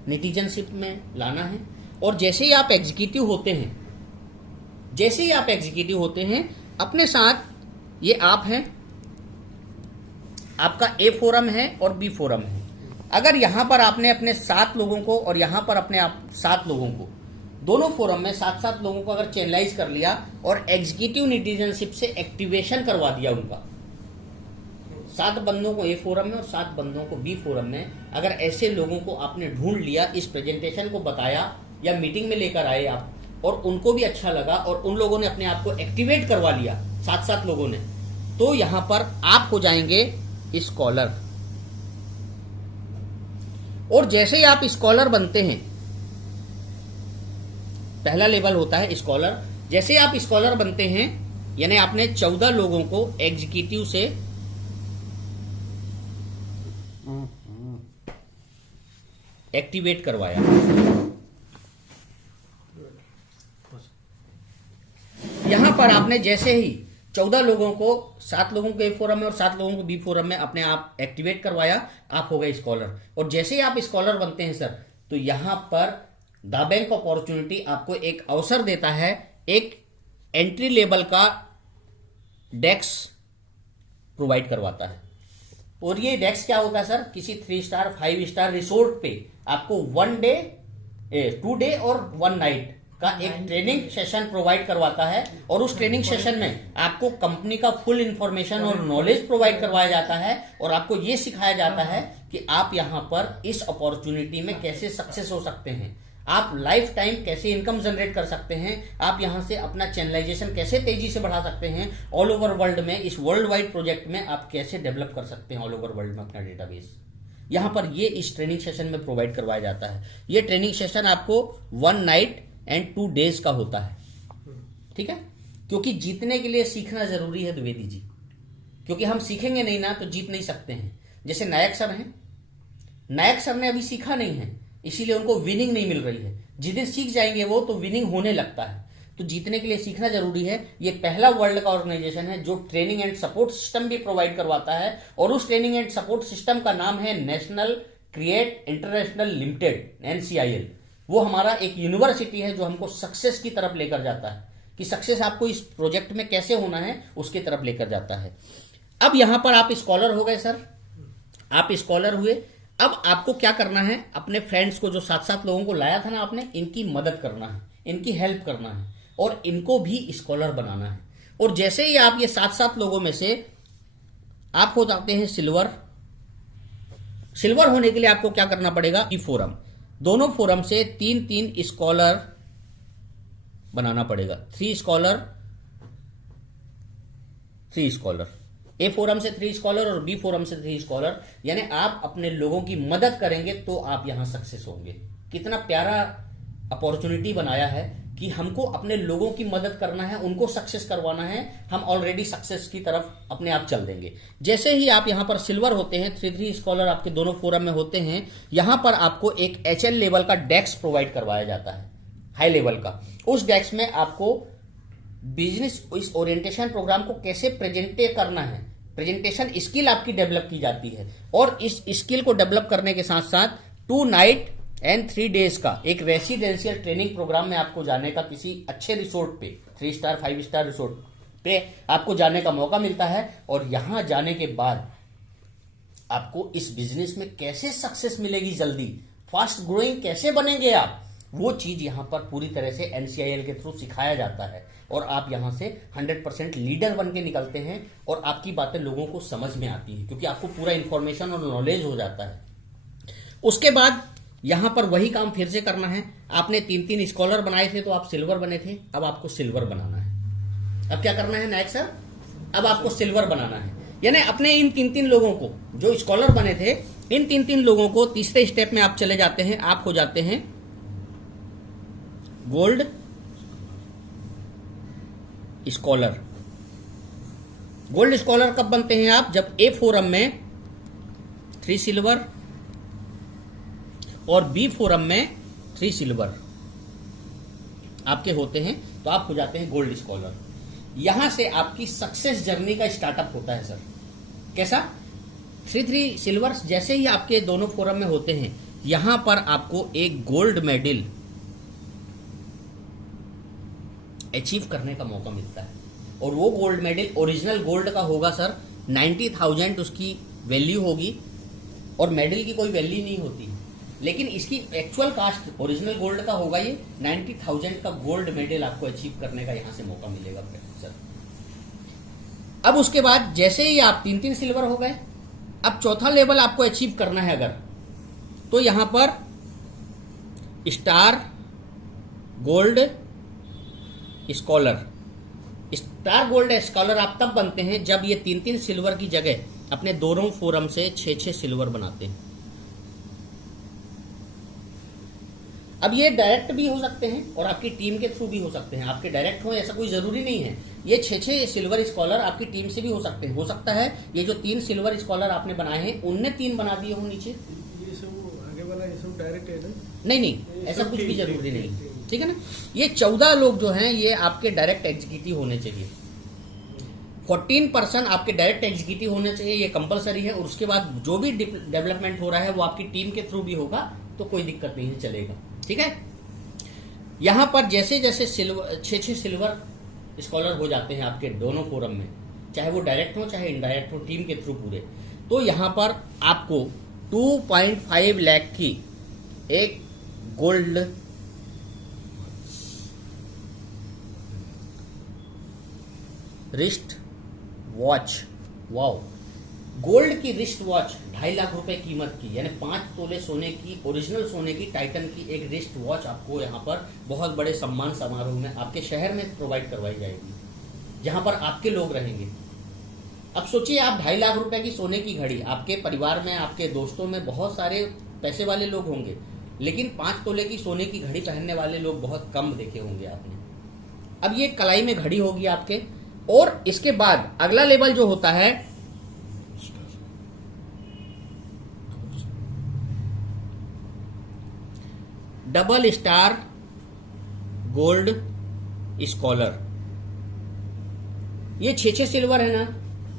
नेटिजनशिप में लाना है। और जैसे ही आप एग्जीक्यूटिव होते हैं, अपने साथ ये आप हैं, आपका ए फोरम है और बी फोरम है। अगर यहां पर आपने अपने 7 लोगों को और यहां पर अपने आप 7 लोगों को, दोनों फोरम में 7-7 लोगों को अगर चैनलाइज कर लिया और एग्जीक्यूटिव नेटिजनशिप से एक्टिवेशन करवा दिया उनका, 7 बंदों को ए फोरम में और 7 बंदों को बी फोरम में, अगर ऐसे लोगों को आपने ढूंढ लिया, इस प्रेजेंटेशन को बताया या मीटिंग में लेकर आए आप और उनको भी अच्छा लगा और उन लोगों ने अपने आप को एक्टिवेट करवा लिया 7-7 लोगों ने, तो यहां पर आप हो जाएंगे स्कॉलर। और जैसे ही आप स्कॉलर बनते हैं, पहला लेवल होता है स्कॉलर। जैसे आप स्कॉलर बनते हैं यानी आपने 14 लोगों को एग्जीक्यूटिव से एक्टिवेट करवाया। यहां पर आपने जैसे ही 14 लोगों को, 7 लोगों को ए फोरम में और 7 लोगों को बी फोरम में अपने आप एक्टिवेट करवाया, आप हो गए स्कॉलर। और जैसे ही आप स्कॉलर बनते हैं सर, तो यहां पर दा बैंक अपॉर्चुनिटी आपको एक अवसर देता है, एक एंट्री लेवल का डेक्स प्रोवाइड करवाता है। और ये डेक्स क्या होता है सर? किसी 3 स्टार 5 स्टार रिसोर्ट पे आपको 1 डे 2 डे और 1 नाइट का एक ट्रेनिंग सेशन प्रोवाइड करवाता है। और उस ट्रेनिंग सेशन में आपको कंपनी का फुल इंफॉर्मेशन और नॉलेज प्रोवाइड करवाया जाता है और आपको ये सिखाया जाता है कि आप यहां पर इस अपॉर्चुनिटी में कैसे सक्सेस हो सकते हैं, आप लाइफ टाइम कैसे इनकम जनरेट कर सकते हैं, आप यहां से अपना चैनलाइजेशन कैसे तेजी से बढ़ा सकते हैं, ऑल ओवर वर्ल्ड में, इस वर्ल्ड वाइड प्रोजेक्ट में आप कैसे डेवलप कर सकते हैं ऑल ओवर वर्ल्ड में अपना डेटाबेस। यहां पर ये इस ट्रेनिंग सेशन में प्रोवाइड करवाया जाता है। ये ट्रेनिंग सेशन आपको 1 नाइट एंड 2 डेज का होता है, ठीक है? क्योंकि जीतने के लिए सीखना जरूरी है द्विवेदी जी, क्योंकि हम सीखेंगे नहीं ना तो जीत नहीं सकते हैं। जैसे नायक सर हैं, नायक सर ने अभी सीखा नहीं है, इसीलिए उनको विनिंग नहीं मिल रही है। जिस दिन सीख जाएंगे वो, तो विनिंग होने लगता है। तो जीतने के लिए सीखना जरूरी है। ये पहला वर्ल्ड का ऑर्गेनाइजेशन है जो ट्रेनिंग एंड सपोर्ट सिस्टम भी प्रोवाइड करवाता है, और उस ट्रेनिंग एंड सपोर्ट सिस्टम का नाम है national create international limited, NCIL। वो हमारा एक यूनिवर्सिटी है जो हमको सक्सेस की तरफ लेकर जाता है, कि सक्सेस आपको इस प्रोजेक्ट में कैसे होना है उसकी तरफ लेकर जाता है। अब यहां पर आप स्कॉलर हो गए सर, आप स्कॉलर हुए। अब आपको क्या करना है? अपने फ्रेंड्स को, जो 7-7 लोगों को लाया था ना आपने, इनकी मदद करना है, इनकी हेल्प करना है और इनको भी स्कॉलर बनाना है। और जैसे ही आप ये 7-7 लोगों में से आप हो जाते हैं सिल्वर। सिल्वर होने के लिए आपको क्या करना पड़ेगा? ई फोरम, दोनों फोरम से 3-3 स्कॉलर बनाना पड़ेगा। 3 स्कॉलर 3 स्कॉलर, ए फोरम से 3 स्कॉलर और बी फोरम से 3 स्कॉलर, यानी आप अपने लोगों की मदद करेंगे तो आप यहां सक्सेस होंगे। कितना प्यारा अपॉर्चुनिटी बनाया है कि हमको अपने लोगों की मदद करना है, उनको सक्सेस करवाना है, हम ऑलरेडी सक्सेस की तरफ अपने आप चल देंगे। जैसे ही आप यहां पर सिल्वर होते हैं, 3 स्कॉलर आपके दोनों फोरम में होते हैं, यहां पर आपको एक HL लेवल का डेस्क प्रोवाइड करवाया जाता है, हाई लेवल का। उस डेस्क में आपको बिजनेस इस ओरिएंटेशन प्रोग्राम को कैसे प्रेजेंट करना है, प्रेजेंटेशन स्किल आपकी डेवलप की जाती है। और इस स्किल को डेवलप करने के साथ साथ 2 नाइट एंड 3 डेज का एक रेसिडेंशियल ट्रेनिंग प्रोग्राम में आपको जाने का, किसी अच्छे रिसोर्ट पे, 3 स्टार 5 स्टार रिसोर्ट पे आपको जाने का मौका मिलता है। और यहां जाने के बाद आपको इस बिजनेस में कैसे सक्सेस मिलेगी, जल्दी फास्ट ग्रोइंग कैसे बनेंगे आप, वो चीज यहां पर पूरी तरह से NCIL के थ्रू सिखाया जाता है। और आप यहां से 100% लीडर बन के निकलते हैं और आपकी बातें लोगों को समझ में आती है, क्योंकि आपको पूरा इंफॉर्मेशन और नॉलेज हो जाता है। उसके बाद यहां पर वही काम फिर से करना है। आपने 3 स्कॉलर बनाए थे तो आप सिल्वर बने थे, अब आपको सिल्वर बनाना है। अब क्या करना है नायक सर, अब आपको सिल्वर बनाना है। यानी अपने इन 3 लोगों को, जो स्कॉलर बने थे, इन 3 लोगों को तीसरे स्टेप में आप चले जाते हैं, आप हो जाते हैं गोल्ड स्कॉलर। गोल्ड स्कॉलर कब बनते हैं आप, जब ए फोरम में 3 सिल्वर और बी फोरम में 3 सिल्वर आपके होते हैं, तो आप हो जाते हैं गोल्ड स्कॉलर। यहां से आपकी सक्सेस जर्नी का स्टार्टअप होता है सर। कैसा, 3 सिल्वर जैसे ही आपके दोनों फोरम में होते हैं, यहां पर आपको एक गोल्ड मेडल अचीव करने का मौका मिलता है। और वो गोल्ड मेडल ओरिजिनल गोल्ड का होगा सर, 90,000 उसकी वैल्यू होगी। और मेडल की कोई वैल्यू नहीं होती, लेकिन इसकी एक्चुअल कास्ट ओरिजिनल गोल्ड का होगा। ये 90,000 का गोल्ड मेडल आपको अचीव करने का यहां से मौका मिलेगा सर। अब उसके बाद जैसे ही आप 3 सिल्वर हो गए, अब चौथा लेवल आपको अचीव करना है अगर, तो यहां पर star gold scholar. Star gold scholar आप तब बनते हैं जब ये 3 सिल्वर की जगह अपने दोनों फोरम से 6 सिल्वर बनाते हैं। अब ये डायरेक्ट भी हो सकते हैं और आपकी टीम के थ्रू भी हो सकते हैं। आपके डायरेक्ट हो ऐसा कोई जरूरी नहीं है। ये 6 सिल्वर स्कॉलर आपकी टीम से भी हो सकते हैं। हो सकता है ये जो 3 सिल्वर स्कॉलर आपने बनाए हैं, उनने 3 बना दिए हो नीचे। ये सब आगे वाला ये सब डायरेक्ट है ना? नहीं, ऐसा कुछ भी जरूरी नहीं, ठीक है ना। ये 14 लोग जो हैं ये आपके डायरेक्ट एग्जीक्यूटिव होने चाहिए। 14% आपके डायरेक्ट एग्जीक्यूटिव होने चाहिए, ये कंपलसरी है। और उसके बाद जो भी डेवलपमेंट हो रहा है वो आपकी टीम के थ्रू भी होगा, तो कोई दिक्कत नहीं है, चलेगा, ठीक है। यहां पर जैसे जैसे 6 सिल्वर स्कॉलर हो जाते हैं आपके दोनों फोरम में, चाहे वो डायरेक्ट हो चाहे इनडायरेक्ट हो, टीम के थ्रू पूरे, तो यहां पर आपको 2.5 लाख की एक gold wrist watch, wow, gold की रिस्ट वॉच 2.5 लाख रुपए कीमत की, यानी 5 तोले सोने की, ओरिजिनल सोने की, टाइटन की एक रिस्ट वॉच आपको यहाँ पर बहुत बड़े सम्मान समारोह में आपके शहर में प्रोवाइड करवाई जाएगी, जहां पर आपके लोग रहेंगे। अब सोचिए आप 2.5 लाख रुपए की सोने की घड़ी, आपके परिवार में, आपके दोस्तों में बहुत सारे पैसे वाले लोग होंगे, लेकिन 5 तोले की सोने की घड़ी पहनने वाले लोग बहुत कम देखे होंगे आपने। अब ये कलाई में घड़ी होगी आपके। और इसके बाद अगला लेवल जो होता है डबल स्टार गोल्ड स्कॉलर। ये 6 सिल्वर है ना।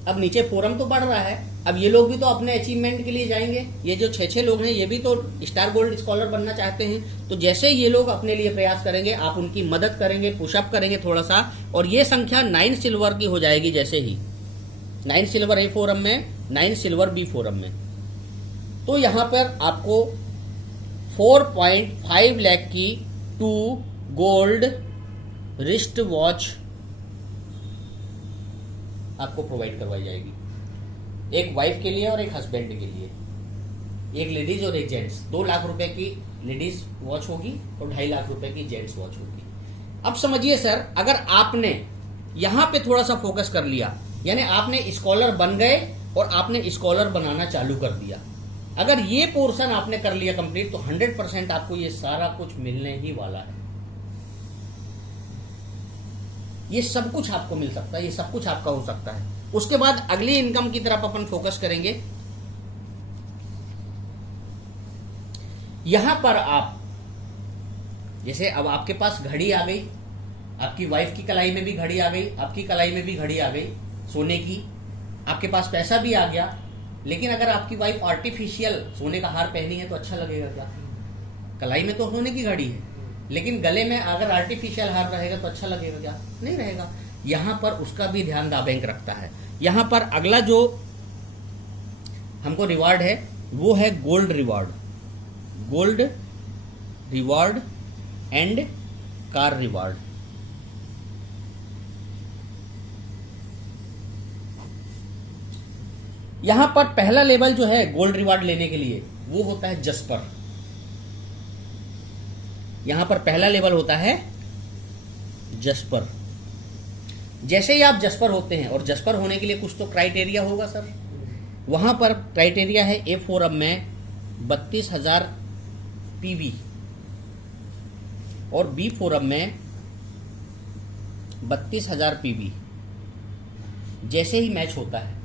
अब नीचे फोरम तो बढ़ रहा है, अब ये लोग भी तो अपने अचीवमेंट के लिए जाएंगे। ये जो 6 लोग हैं ये भी तो स्टार गोल्ड स्कॉलर बनना चाहते हैं। तो जैसे ये लोग अपने लिए प्रयास करेंगे, आप उनकी मदद करेंगे, पुशअप करेंगे थोड़ा सा, और ये संख्या 9 सिल्वर की हो जाएगी। जैसे ही 9 सिल्वर ए फोरम में, 9 सिल्वर बी फोरम में, तो यहां पर आपको 4.5 लाख की 2 गोल्ड रिस्ट वॉच आपको प्रोवाइड करवाई जाएगी, एक वाइफ के लिए और एक हस्बैंड के लिए, एक लेडीज और एक जेंट्स। 2 लाख रुपए की लेडीज वॉच होगी और 2.5 लाख रुपए की जेंट्स वॉच होगी। अब समझिए सर, अगर आपने यहां पे थोड़ा सा फोकस कर लिया यानी आपने स्कॉलर बन गए और आपने स्कॉलर बनाना चालू कर दिया। अगर ये पोर्शन आपने कर लिया कंप्लीट तो 100% आपको ये सारा कुछ मिलने ही वाला है। ये सब कुछ आपको मिल सकता है, ये सब कुछ आपका हो सकता है। उसके बाद अगली इनकम की तरफ अपन फोकस करेंगे। यहां पर आप जैसे अब आपके पास घड़ी आ गई, आपकी वाइफ की कलाई में भी घड़ी आ गई, आपकी कलाई में भी घड़ी आ गई सोने की, आपके पास पैसा भी आ गया। लेकिन अगर आपकी वाइफ आर्टिफिशियल सोने का हार पहनी है तो अच्छा लगेगा क्या? कलाई में तो सोने की घड़ी है, लेकिन गले में अगर आर्टिफिशियल हार रहेगा तो अच्छा लगेगा क्या? नहीं रहेगा। यहां पर उसका भी ध्यान बैंक रखता है। यहां पर अगला जो हमको रिवार्ड है वो है gold reward, gold reward and car reward. यहां पर पहला लेवल जो है गोल्ड रिवार्ड लेने के लिए वो होता है जस्पर। यहां पर पहला लेवल होता है जस्पर। जैसे ही आप जस्पर होते हैं, और जस्पर होने के लिए कुछ तो क्राइटेरिया होगा सर, वहां पर क्राइटेरिया है ए फोरम में 32,000 पीवी और बी फोरम में 32,000 पीवी। जैसे ही मैच होता है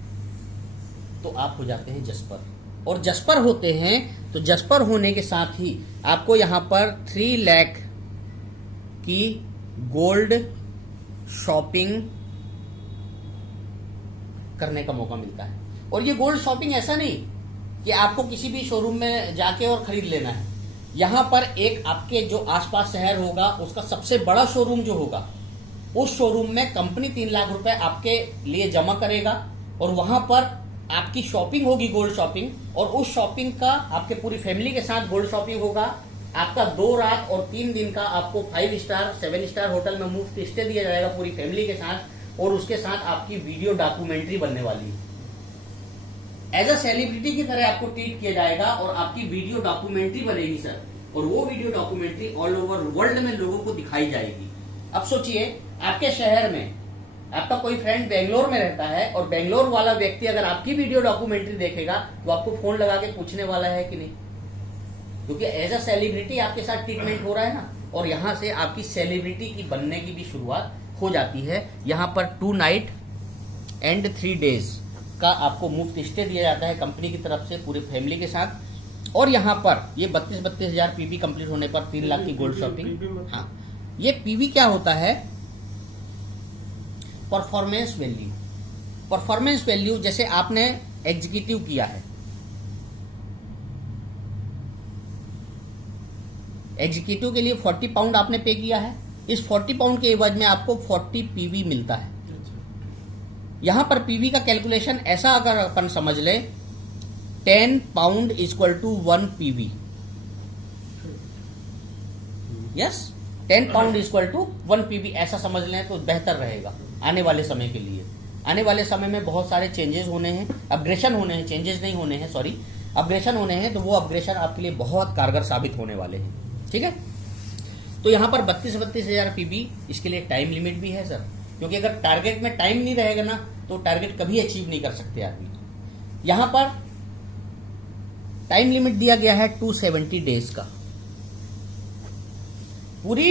तो आप हो जाते हैं जस्पर। और जस्पर होते हैं तो जस्पर होने के साथ ही आपको यहां पर 3 लाख की गोल्ड शॉपिंग करने का मौका मिलता है। और ये गोल्ड शॉपिंग ऐसा नहीं कि आपको किसी भी शोरूम में जाके और खरीद लेना है। यहां पर एक आपके जो आसपास शहर होगा उसका सबसे बड़ा शोरूम जो होगा, उस शोरूम में कंपनी 3 लाख रुपए आपके लिए जमा करेगा और वहां पर आपकी शॉपिंग होगी, गोल्ड शॉपिंग। और उस शॉपिंग का आपके पूरी फैमिली के साथ गोल्ड शॉपिंग होगा। आपका 2 रात और 3 दिन का आपको 5 स्टार 7 स्टार होटल में मुफ्त स्टे दिया जाएगा पूरी फैमिली के साथ। और उसके साथ आपकी वीडियो डॉक्यूमेंट्री बनने वाली है। एज अ सेलिब्रिटी की तरह आपको ट्रीट किया जाएगा और आपकी वीडियो डॉक्यूमेंट्री बनेगी सर। और वो video documentary all over world में लोगों को दिखाई जाएगी। अब सोचिए, आपके शहर में आपका कोई फ्रेंड बेंगलोर में रहता है और बेंगलोर वाला व्यक्ति अगर आपकी वीडियो डॉक्यूमेंट्री देखेगा तो आपको फोन लगा के पूछने वाला है कि नहीं, क्योंकि एज अ सेलिब्रिटी आपके साथ ट्रीटमेंट हो रहा है ना। और यहां से आपकी सेलिब्रिटी की बनने की भी शुरुआत हो जाती है। यहां पर 2 नाइट एंड 3 डेज का आपको मुफ्त स्टे दिया जाता है कंपनी की तरफ से पूरी फैमिली के साथ। और यहां पर ये 32,000 पीवी कंप्लीट होने पर 3 लाख की गोल्ड शॉपिंग। हाँ, ये पीवी क्या होता है? Performance value. परफॉर्मेंस वैल्यू जैसे आपने एग्जीक्यूटिव किया है, एग्जीक्यूटिव के लिए 40 पाउंड आपने पे किया है, इस 40 पाउंड के एवज में आपको 40 पीवी मिलता है। यहां पर पीवी का कैलकुलेशन ऐसा अगर अपन समझ ले, 10 pound equal to 1 PV. Yes, 10 pound equal to 1 PV ऐसा समझ लें तो बेहतर रहेगा आने वाले समय के लिए। आने वाले समय में बहुत सारे चेंजेस होने हैं, अपग्रेशन होने हैं, चेंजेस नहीं होने हैं, सॉरी अपग्रेशन होने हैं। तो वो अपग्रेशन आपके लिए बहुत कारगर साबित होने वाले हैं। ठीक है, तो यहां पर 32,000 पीबी, इसके लिए टाइम लिमिट भी है सर, क्योंकि अगर टारगेट में टाइम नहीं रहेगा ना तो टारगेट कभी अचीव नहीं कर सकते आदमी। यहां पर टाइम लिमिट दिया गया है 270 डेज का। पूरी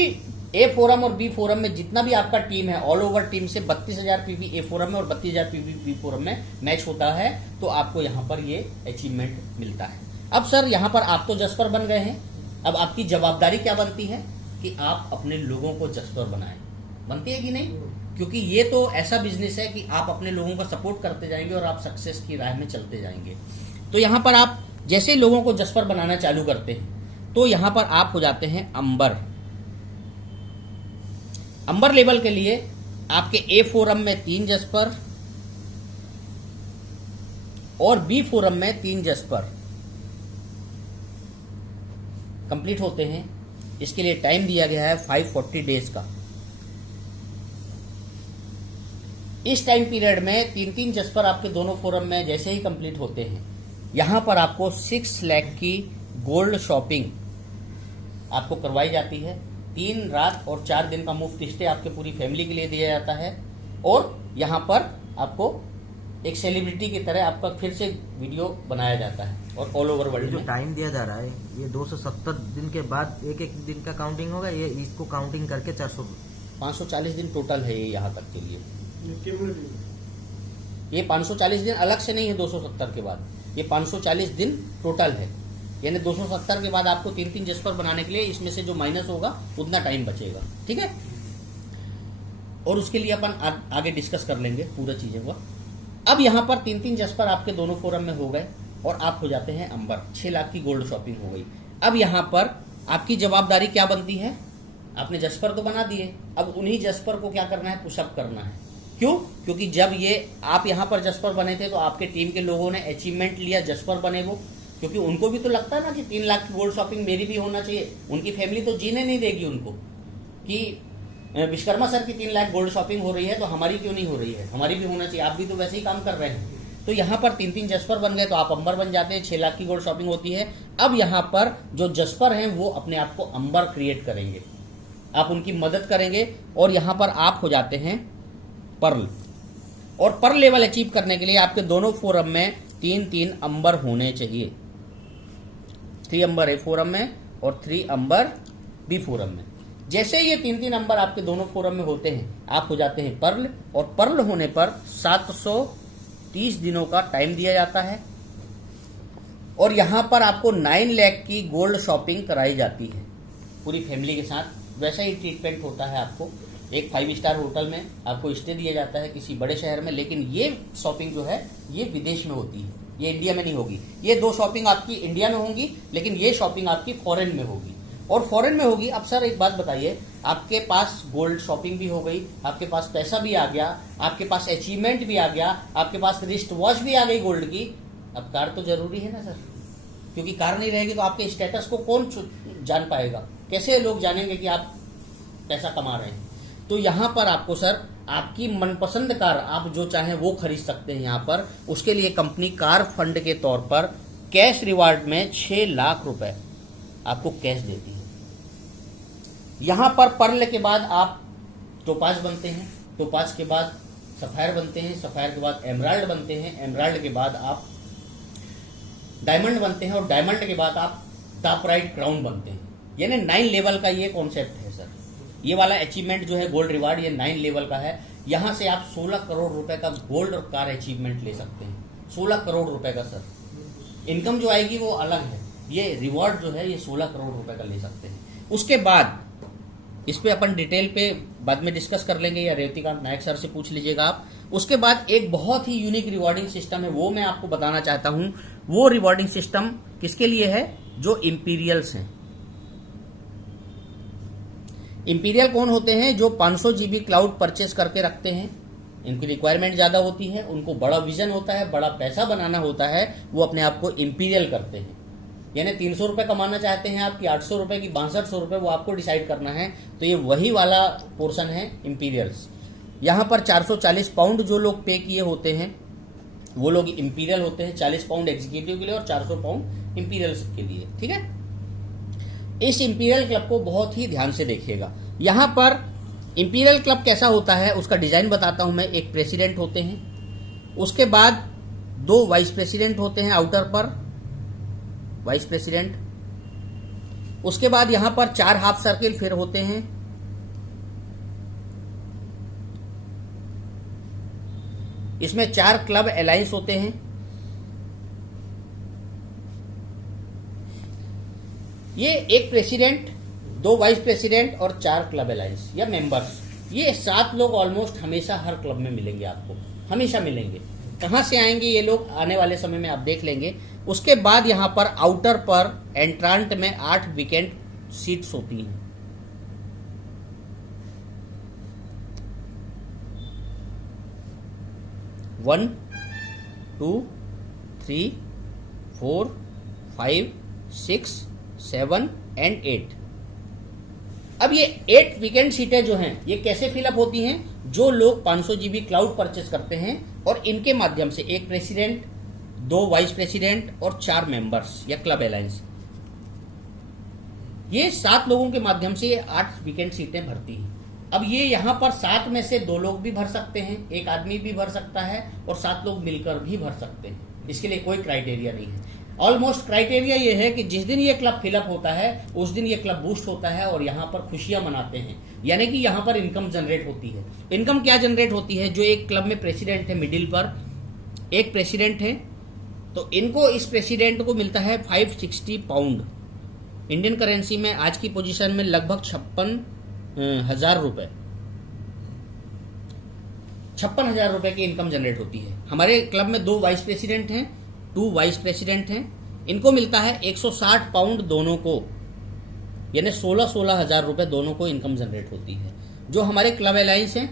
ए फोरम और बी फोरम में जितना भी आपका टीम है, ऑल ओवर टीम से 32,000 पीवी ए फोरम में और 32,000 पीवी बी फोरम में मैच होता है तो आपको यहां पर ये अचीवमेंट मिलता है। अब सर यहां पर आप तो जस्पर बन गए हैं, अब आपकी जवाबदारी क्या बनती है कि आप अपने लोगों को जस्पर बनाएं। बनती है कि नहीं? क्योंकि ये तो ऐसा बिजनेस है कि आप अपने लोगों का सपोर्ट करते जाएंगे और आप सक्सेस की राह में चलते जाएंगे। तो यहां पर आप जैसे ही लोगों को जस्पर बनाना चालू करते हैं तो यहां पर आप हो जाते हैं अंबर। अंबर लेवल के लिए आपके ए फोरम में 3 जस्पर और बी फोरम में 3 जस्पर कंप्लीट होते हैं। इसके लिए टाइम दिया गया है 540 डेज का। इस टाइम पीरियड में 3-3 जस्पर आपके दोनों फोरम में जैसे ही कंप्लीट होते हैं, यहां पर आपको 6 लाख की गोल्ड शॉपिंग आपको करवाई जाती है। 3 रात और 4 दिन का मुफ्त स्टे आपके पूरी फैमिली के लिए दिया जाता है। और यहां पर आपको एक सेलिब्रिटी की तरह आपका फिर से वीडियो बनाया जाता है और ऑल ओवर ये वर्ल्ड जो में। टाइम दिया जा रहा है ये 270 दिन के बाद एक एक दिन का काउंटिंग होगा, ये इसको काउंटिंग करके 400 540 दिन टोटल है ये यहाँ तक के लिए। ये cumulative। ये 540 दिन अलग से नहीं है 270 के बाद, ये 540 दिन टोटल है। यानी 270 के बाद आपको 3-3 जस्पर बनाने के लिए इसमें से जो माइनस होगा उतना टाइम बचेगा, ठीक है। और उसके लिए अपन आगे डिस्कस कर लेंगे पूरा चीजें को। अब यहाँ पर 3-3 जस्पर आपके दोनों फोरम में हो गए और आप हो जाते हैं अंबर। 6 लाख की गोल्ड शॉपिंग हो गई। अब यहाँ पर आपकी जवाबदारी क्या बनती है? आपने जस्पर तो बना दिए, अब उन्हीं जस्पर को क्या करना है? पुशअप करना है। क्यों? क्योंकि जब ये आप यहाँ पर जस्पर बने थे तो आपके टीम के लोगों ने अचीवमेंट लिया, जस्पर बने वो, क्योंकि उनको भी तो लगता है ना कि 3 लाख की गोल्ड शॉपिंग मेरी भी होना चाहिए। उनकी फैमिली तो जीने नहीं देगी उनको कि विश्वकर्मा सर की 3 लाख गोल्ड शॉपिंग हो रही है तो हमारी क्यों नहीं हो रही है, हमारी भी होना चाहिए, आप भी तो वैसे ही काम कर रहे हैं। तो यहाँ पर 3-3 जस्पर बन गए तो आप अंबर बन जाते हैं। 6 लाख की गोल्ड शॉपिंग होती है। अब यहाँ पर जो जस्पर हैं वो अपने आप को अंबर क्रिएट करेंगे, आप उनकी मदद करेंगे और यहाँ पर आप हो जाते हैं पर्ल। और पर्ल लेवल अचीव करने के लिए आपके दोनों फोरम में 3-3 अंबर होने चाहिए। 3 अंबर ए फोरम में और 3 अंबर बी फोरम में। जैसे ये 3-3 अंबर आपके दोनों फोरम में होते हैं आप हो जाते हैं पर्ल। और पर्ल होने पर 730 दिनों का टाइम दिया जाता है और यहां पर आपको 9 लाख की गोल्ड शॉपिंग कराई जाती है पूरी फैमिली के साथ। वैसा ही ट्रीटमेंट होता है आपको। एक 5 स्टार होटल में आपको स्टे दिया जाता है किसी बड़े शहर में, लेकिन ये शॉपिंग जो है ये विदेश में होती है, ये इंडिया में नहीं होगी। ये 2 शॉपिंग आपकी इंडिया में होंगी, लेकिन ये शॉपिंग आपकी फॉरेन में होगी। और फॉरेन में होगी। अब सर एक बात बताइए, आपके पास गोल्ड शॉपिंग भी हो गई, आपके पास पैसा भी आ गया, आपके पास अचीवमेंट भी आ गया, आपके पास रिस्ट वॉच भी आ गई गोल्ड की, अब कार तो जरूरी है ना सर, क्योंकि कार नहीं रहेगी तो आपके स्टेटस को कौन जान पाएगा, कैसे लोग जानेंगे कि आप पैसा कमा रहे हैं। तो यहाँ पर आपको सर आपकी मनपसंद कार आप जो चाहें वो खरीद सकते हैं यहाँ पर। उसके लिए कंपनी कार फंड के तौर पर कैश रिवार्ड में 6 लाख रुपए आपको कैश देती है। यहां पर पर्ल के बाद आप टोपाज बनते हैं, टोपाज के बाद सफायर बनते हैं, सफायर के बाद एमराल्ड बनते हैं, एमराल्ड के बाद आप डायमंड बनते हैं और डायमंड के बाद आप टॉपराइट क्राउन बनते हैं। यानी 9 लेवल का ये कॉन्सेप्ट है सर। ये वाला अचीवमेंट जो है गोल्ड रिवार्ड ये 9 लेवल का है। यहां से आप 16 करोड़ रुपए का गोल्ड और कार अचीवमेंट ले सकते हैं। 16 करोड़ रुपए का सर इनकम जो आएगी वो अलग है, ये रिवॉर्ड जो है ये 16 करोड़ रुपए का ले सकते हैं। उसके बाद इस पे अपन डिटेल पे बाद में डिस्कस कर लेंगे, या रेवतीकांत नायक सर से पूछ लीजिएगा आप। उसके बाद एक बहुत ही यूनिक रिवॉर्डिंग सिस्टम है, वो मैं आपको बताना चाहता हूं। वो रिवॉर्डिंग सिस्टम किसके लिए है? जो इंपीरियल्स हैं। इंपीरियल कौन होते हैं? जो 500 GB क्लाउड परचेस करके रखते हैं, इनकी रिक्वायरमेंट ज्यादा होती है, उनको बड़ा विजन होता है, बड़ा पैसा बनाना होता है, वो अपने आप को इंपीरियल करते हैं। यानी 300 रुपए कमाना चाहते हैं आप कि 800 रुपए की 6200 रुपए, वो आपको डिसाइड करना है। तो ये वही वाला पोर्शन है इंपीरियल्स। यहां पर 440 पाउंड जो लोग पे किए होते हैं वो लोग इंपीरियल होते हैं। 40 पाउंड एग्जीक्यूटिव के लिए और 400 पाउंड इंपीरियल्स के लिए, ठीक है। इस इंपीरियल क्लब को बहुत ही ध्यान से देखिएगा। यहां पर इंपीरियल क्लब कैसा होता है उसका डिजाइन बताता हूं मैं। एक प्रेसिडेंट होते हैं, उसके बाद 2 वाइस प्रेसिडेंट होते हैं आउटर पर, वाइस प्रेसिडेंट। उसके बाद यहां पर 4 हाफ सर्किल फिर होते हैं। इसमें 4 क्लब अलायंस होते हैं। ये एक प्रेसिडेंट, 2 वाइस प्रेसिडेंट और 4 क्लब अलायंस या मेंबर्स, ये 7 लोग ऑलमोस्ट हमेशा हर क्लब में मिलेंगे आपको, हमेशा मिलेंगे। कहां से आएंगे ये लोग आने वाले समय में आप देख लेंगे। उसके बाद यहां पर आउटर पर एंट्रांट में 8 वीकेंड सीट्स होती हैं। One 2 3 4 5 6 7 and 8। अब ये 8 वीकेंड सीटें जो हैं ये कैसे फिलअप होती हैं? जो लोग 500 GB क्लाउड परचेस करते हैं और इनके माध्यम से एक प्रेसिडेंट, 2 वाइस प्रेसिडेंट और 4 मेंबर्स या क्लब अलायंस, ये 7 लोगों के माध्यम से ये 8 वीकेंड सीटें भरती हैं। अब ये यहाँ पर 7 में से 2 लोग भी भर सकते हैं, एक आदमी भी भर सकता है और 7 लोग मिलकर भी भर सकते हैं, इसके लिए कोई क्राइटेरिया नहीं है। ऑलमोस्ट क्राइटेरिया ये है कि जिस दिन ये क्लब फिलअप होता है उस दिन ये क्लब बूस्ट होता है और यहाँ पर खुशियां मनाते हैं, यानी कि यहाँ पर इनकम जनरेट होती है। इनकम क्या जनरेट होती है? जो एक क्लब में प्रेसिडेंट है, मिडिल पर एक प्रेसिडेंट है, तो इनको इस प्रेसिडेंट को मिलता है 560 पाउंड इंडियन करेंसी में आज की पोजीशन में लगभग 56,000 रुपए, 56,000 रुपए की इनकम जनरेट होती है। हमारे क्लब में 2 वाइस प्रेसिडेंट हैं, 2 वाइस प्रेसिडेंट हैं, इनको मिलता है 160 पाउंड दोनों को, यानी 16,000 रुपए दोनों को इनकम जनरेट होती है। जो हमारे क्लब अलायंस हैं,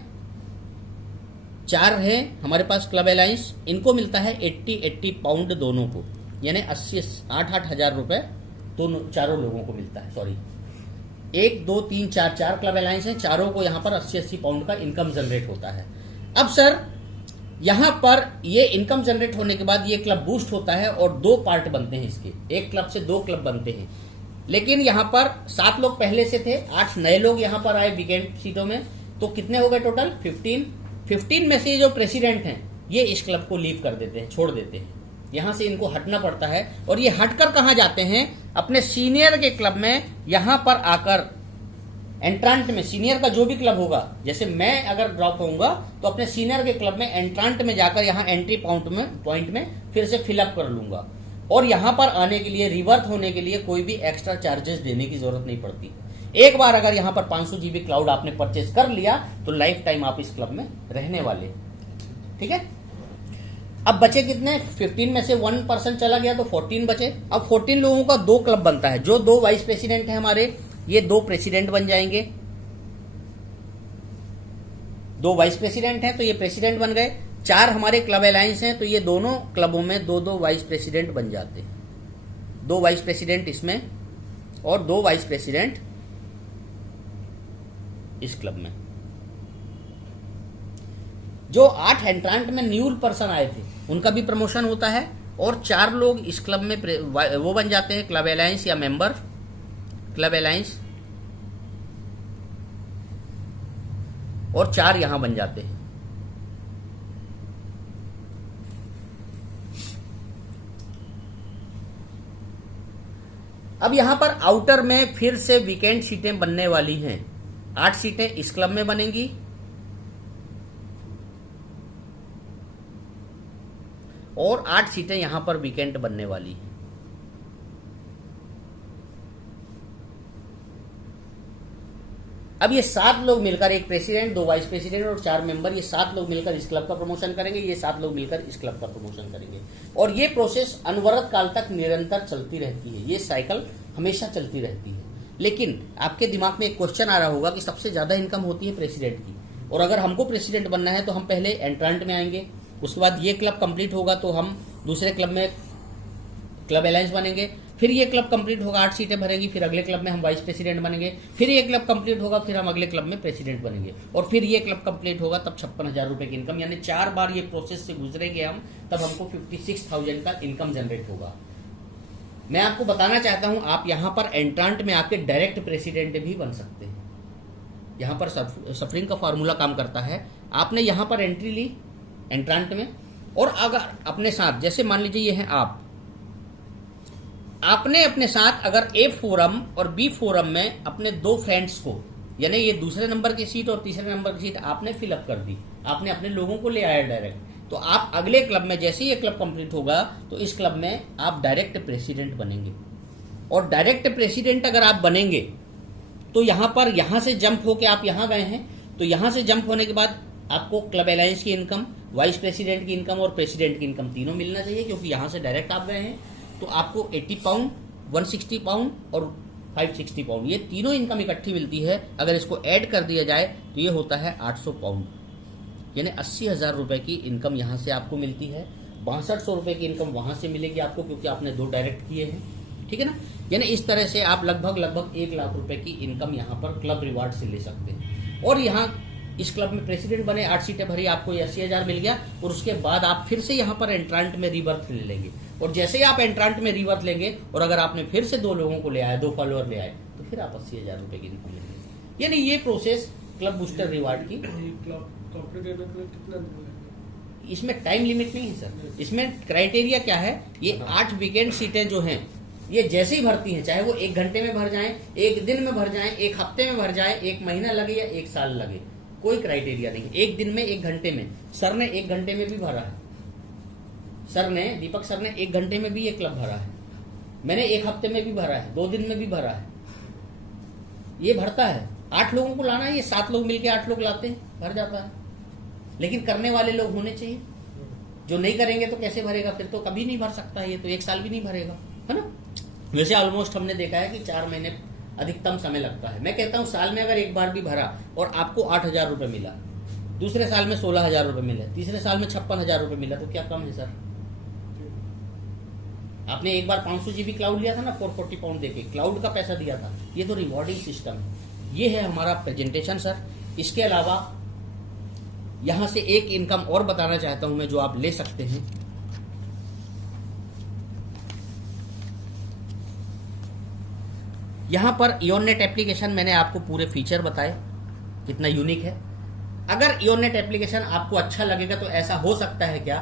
4 है हमारे पास क्लब अलायंस, इनको मिलता है 80 पाउंड दोनों को, यानी 8,000 रुपए दोनों चारों लोगों को मिलता है। सॉरी, 1 2 3 4 क्लब अलायंस हैं, चारों को यहाँ पर 80 पाउंड का इनकम जनरेट होता है। अब सर यहां पर ये इनकम जनरेट होने के बाद ये क्लब बूस्ट होता है और 2 पार्ट बनते हैं इसके, एक क्लब से 2 क्लब बनते हैं। लेकिन यहां पर 7 लोग पहले से थे, 8 नए लोग यहां पर आए वीकेंड सीटों में, तो कितने हो गए टोटल? 15 में से जो प्रेसिडेंट हैं ये इस क्लब को लीव कर देते हैं, छोड़ देते हैं, यहां से इनको हटना पड़ता है। और ये हटकर कहां जाते हैं? अपने सीनियर के क्लब में यहां पर आकर एंट्रांट में, सीनियर का जो भी क्लब होगा, जैसे मैं अगर ड्रॉप होऊंगा तो अपने सीनियर के क्लब में एंट्रांट में जाकर यहां एंट्री पॉइंट में फिर से फिलअप कर लूंगा। और यहां पर आने के लिए, रिवर्थ होने के लिए कोई भी एक्स्ट्रा चार्जेस देने की जरूरत नहीं पड़ती। एक बार अगर यहां पर 500 GB क्लाउड आपने परचेज कर लिया तो लाइफ टाइम आप इस क्लब में रहने वाले, ठीक है। अब बचे कितने? 15 में से 1% चला गया तो 14 बचे। अब 14 लोगों का 2 क्लब बनता है। जो 2 वाइस प्रेसिडेंट है हमारे, ये 2 प्रेसिडेंट बन जाएंगे। 2 वाइस प्रेसिडेंट हैं तो ये प्रेसिडेंट बन गए। 4 हमारे क्लब अलायंस हैं तो ये दोनों क्लबों में 2-2 वाइस प्रेसिडेंट बन जाते हैं। 2 वाइस प्रेसिडेंट इसमें और 2 वाइस प्रेसिडेंट इस क्लब में। जो 8 एंट्रांट में न्यू पर्सन आए थे उनका भी प्रमोशन होता है और 4 लोग इस क्लब में वो बन जाते हैं क्लब अलायंस या मेंबर, क्लब अलायंस, और 4 यहां बन जाते हैं। अब यहां पर आउटर में फिर से वीकेंड सीटें बनने वाली हैं। 8 सीटें इस क्लब में बनेंगी और 8 सीटें यहां पर वीकेंड बनने वाली हैं। अब ये 7 लोग मिलकर, एक प्रेसिडेंट, 2 वाइस प्रेसिडेंट और 4 मेंबर, ये 7 लोग मिलकर इस क्लब का प्रमोशन करेंगे, ये 7 लोग मिलकर इस क्लब का प्रमोशन करेंगे। और ये प्रोसेस अनवरत काल तक निरंतर चलती रहती है, ये साइकिल हमेशा चलती रहती है। लेकिन आपके दिमाग में एक क्वेश्चन आ रहा होगा कि सबसे ज्यादा इनकम होती है प्रेसिडेंट की, और अगर हमको प्रेसिडेंट बनना है तो हम पहले एंट्रांट में आएंगे, उसके बाद ये क्लब कंप्लीट होगा तो हम दूसरे क्लब में क्लब अलायंस बनेंगे, फिर ये क्लब कंप्लीट होगा, 8 सीटें भरेंगी, फिर अगले क्लब में हम वाइस प्रेसिडेंट बनेंगे, फिर ये क्लब कंप्लीट होगा, फिर हम अगले क्लब में प्रेसिडेंट बनेंगे, और फिर ये क्लब कंप्लीट होगा, तब 56,000 रुपए की इनकम, यानी 4 बार ये प्रोसेस से गुजरेंगे हम, तब हमको 56,000 का इनकम जनरेट होगा। मैं आपको बताना चाहता हूं, आप यहां पर एंट्रांट में आके डायरेक्ट प्रेसिडेंट भी बन सकते हैं। यहां पर सफरिंग का फॉर्मूला काम करता है। आपने यहां पर एंट्री ली एंट्रांट में, और अगर अपने साथ, जैसे मान लीजिए ये है आपने अपने साथ अगर ए फोरम और बी फोरम में अपने 2 फ्रेंड्स को, यानी ये दूसरे नंबर की सीट और तीसरे नंबर की सीट आपने फिलअप कर दी, आपने अपने लोगों को ले आया डायरेक्ट, तो आप अगले क्लब में, जैसे ही ये क्लब कंप्लीट होगा तो इस क्लब में आप डायरेक्ट प्रेसिडेंट बनेंगे। और डायरेक्ट प्रेसिडेंट अगर आप बनेंगे तो यहां पर, यहां से जंप होके आप यहां गए हैं, तो यहां से जंप होने के बाद आपको क्लब अलायंस की इनकम, वाइस प्रेसिडेंट की इनकम और प्रेसिडेंट की इनकम तीनों मिलना चाहिए, क्योंकि यहां से डायरेक्ट आप गए हैं। तो आपको 80 पाउंड, 160 पाउंड और 560 पाउंड, ये तीनों इनकम इकट्ठी मिलती है। अगर इसको ऐड कर दिया जाए तो ये होता है 800 पाउंड, यानी 80,000 रुपए की इनकम यहां से आपको मिलती है। 6200 रुपए की इनकम वहां से मिलेगी आपको, क्योंकि आपने 2 डायरेक्ट किए हैं, ठीक है ना। यानी इस तरह से आप लगभग 1 लाख रुपए की इनकम यहां पर क्लब रिवार्ड से ले सकते हैं। और यहां इस क्लब में प्रेसिडेंट बने, 8 सीटें भरी, आपको 80,000 मिल गया, और उसके बाद आप फिर से यहां पर एंट्रांट में रिवर्थ ले लेंगे, और जैसे ही आप एंट्रांट में रिवर्थ लेंगे और अगर आपने फिर से 2 लोगों को ले आए, 2 फॉलोअर ले आए, तो फिर आप 80,000 रुपए की इनकम लेंगे। यानी ये प्रोसेस क्लब बूस्टर रिवार्ड की। ये क्लब कंप्लीट करने के लिए कितना दिन लगेगा? इसमें टाइम लिमिट नहीं है सर, इसमें क्राइटेरिया क्या है, ये 8 वीकेंड सीटें जो हैं ये जैसे ही भरती हैं, चाहे वो 1 घंटे में भर जाएं, 1 दिन में भर जाएं, 1 हफ्ते में भर जाएं, 1 महीना लगे या 1 साल लगे, कोई क्राइटेरिया नहीं। 1 दिन में, 1 घंटे में, सर ने 1 घंटे में भी भरा है, सर ने, दीपक सर ने 1 घंटे में भी ये क्लब भरा है, मैंने 1 हफ्ते में भी भरा है, 2 दिन में भी भरा है, ये भरता है। 8 लोगों को लाना है, ये 7 लोग मिलके 8 लोग लाते हैं, भर जाता है। लेकिन करने वाले लोग होने चाहिए, जो नहीं करेंगे तो कैसे भरेगा, फिर तो कभी नहीं भर सकता, ये तो 1 साल भी नहीं भरेगा, है ना। वैसे ऑलमोस्ट हमने देखा है कि 4 महीने अधिकतम समय लगता है। मैं कहता हूं साल में अगर एक बार भी भरा और आपको 8,000 रुपए मिला, दूसरे साल में 16,000 रुपए मिले, तीसरे साल में 56,000 रुपए मिला, तो क्या कम है सर। आपने एक बार 500 जीबी क्लाउड लिया था ना 440 पाउंड देके, क्लाउड का पैसा दिया था, ये तो रिवॉर्डिंग सिस्टम है। ये है हमारा प्रेजेंटेशन सर। इसके अलावा यहां से एक इनकम और बताना चाहता हूं मैं, जो आप ले सकते हैं। यहां पर इयोननेट एप्लीकेशन मैंने आपको पूरे फीचर बताए, कितना यूनिक है। अगर इयोननेट एप्लीकेशन आपको अच्छा लगेगा तो ऐसा हो सकता है क्या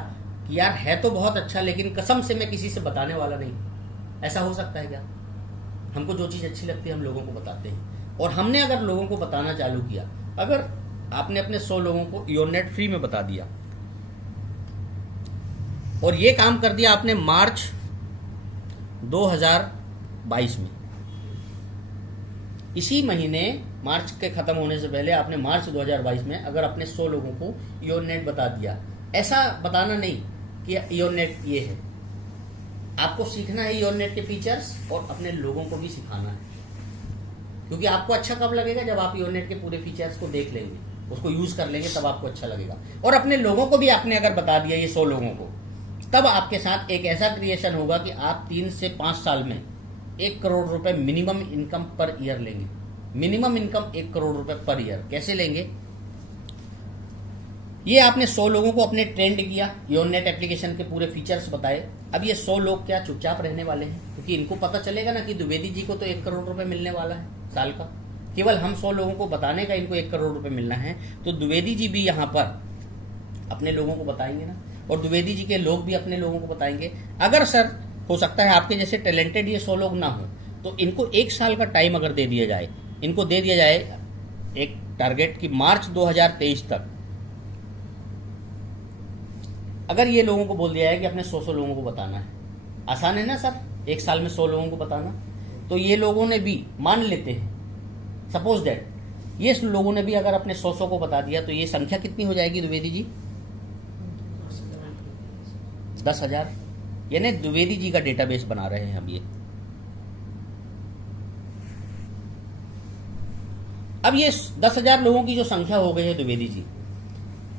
कि यार है तो बहुत अच्छा, लेकिन कसम से मैं किसी से बताने वाला नहीं, ऐसा हो सकता है क्या। हमको जो चीज अच्छी लगती है हम लोगों को बताते हैं, और हमने अगर लोगों को बताना चालू किया, अगर आपने अपने 100 लोगों को इयोननेट फ्री में बता दिया, और ये काम कर दिया आपने मार्च 2022 में, इसी महीने मार्च के खत्म होने से पहले आपने मार्च 2022 में अगर अपने 100 लोगों को इयोननेट बता दिया, ऐसा बताना नहीं कि इयोननेट ये है, आपको सीखना है इयोननेट के फीचर्स और अपने लोगों को भी सिखाना है। क्योंकि आपको अच्छा कब लगेगा, जब आप इयोननेट के पूरे फीचर्स को देख लेंगे, उसको यूज कर लेंगे, तब आपको अच्छा लगेगा। और अपने लोगों को भी आपने अगर बता दिया ये 100 लोगों को, तब आपके साथ एक ऐसा क्रिएशन होगा कि आप 3 से 5 साल में 1 करोड़ रुपए मिनिमम इनकम पर ईयर लेंगे। मिनिमम इनकम 1 करोड़ रुपए पर ईयर कैसे लेंगे। ये आपने 100 लोगों को अपने ट्रेंड किया, इयोननेट एप्लीकेशन के पूरे फीचर्स बताए। अब ये 100 लोग क्या चुपचाप रहने वाले हैं, क्योंकि इनको पता चलेगा ना कि द्विवेदी जी को तो 1 करोड़ रुपए मिलने वाला है साल का। केवल हम 100 लोगों को बताने का इनको 1 करोड़ रुपए मिलना है, तो द्विवेदी जी भी यहाँ पर अपने लोगों को बताएंगे ना, और द्विवेदी जी के लोग भी अपने लोगों को बताएंगे। अगर सर हो सकता है आपके जैसे टैलेंटेड ये 100 लोग ना हो, तो इनको 1 साल का टाइम अगर दे दिया जाए, इनको दे दिया जाए एक टारगेट कि मार्च 2023 तक अगर ये लोगों को बोल दिया है कि अपने 100 लोगों को बताना है, आसान है ना सर 1 साल में 100 लोगों को बताना। तो ये लोगों ने भी मान लेते हैं, सपोज दैट ये लोगों ने भी अगर अपने 100 को बता दिया, तो ये संख्या कितनी हो जाएगी द्विवेदी जी, 10,000। यानी द्विवेदी जी का डेटाबेस बना रहे हैं हम ये। अब ये 10,000 लोगों की जो संख्या हो गई है द्विवेदी जी,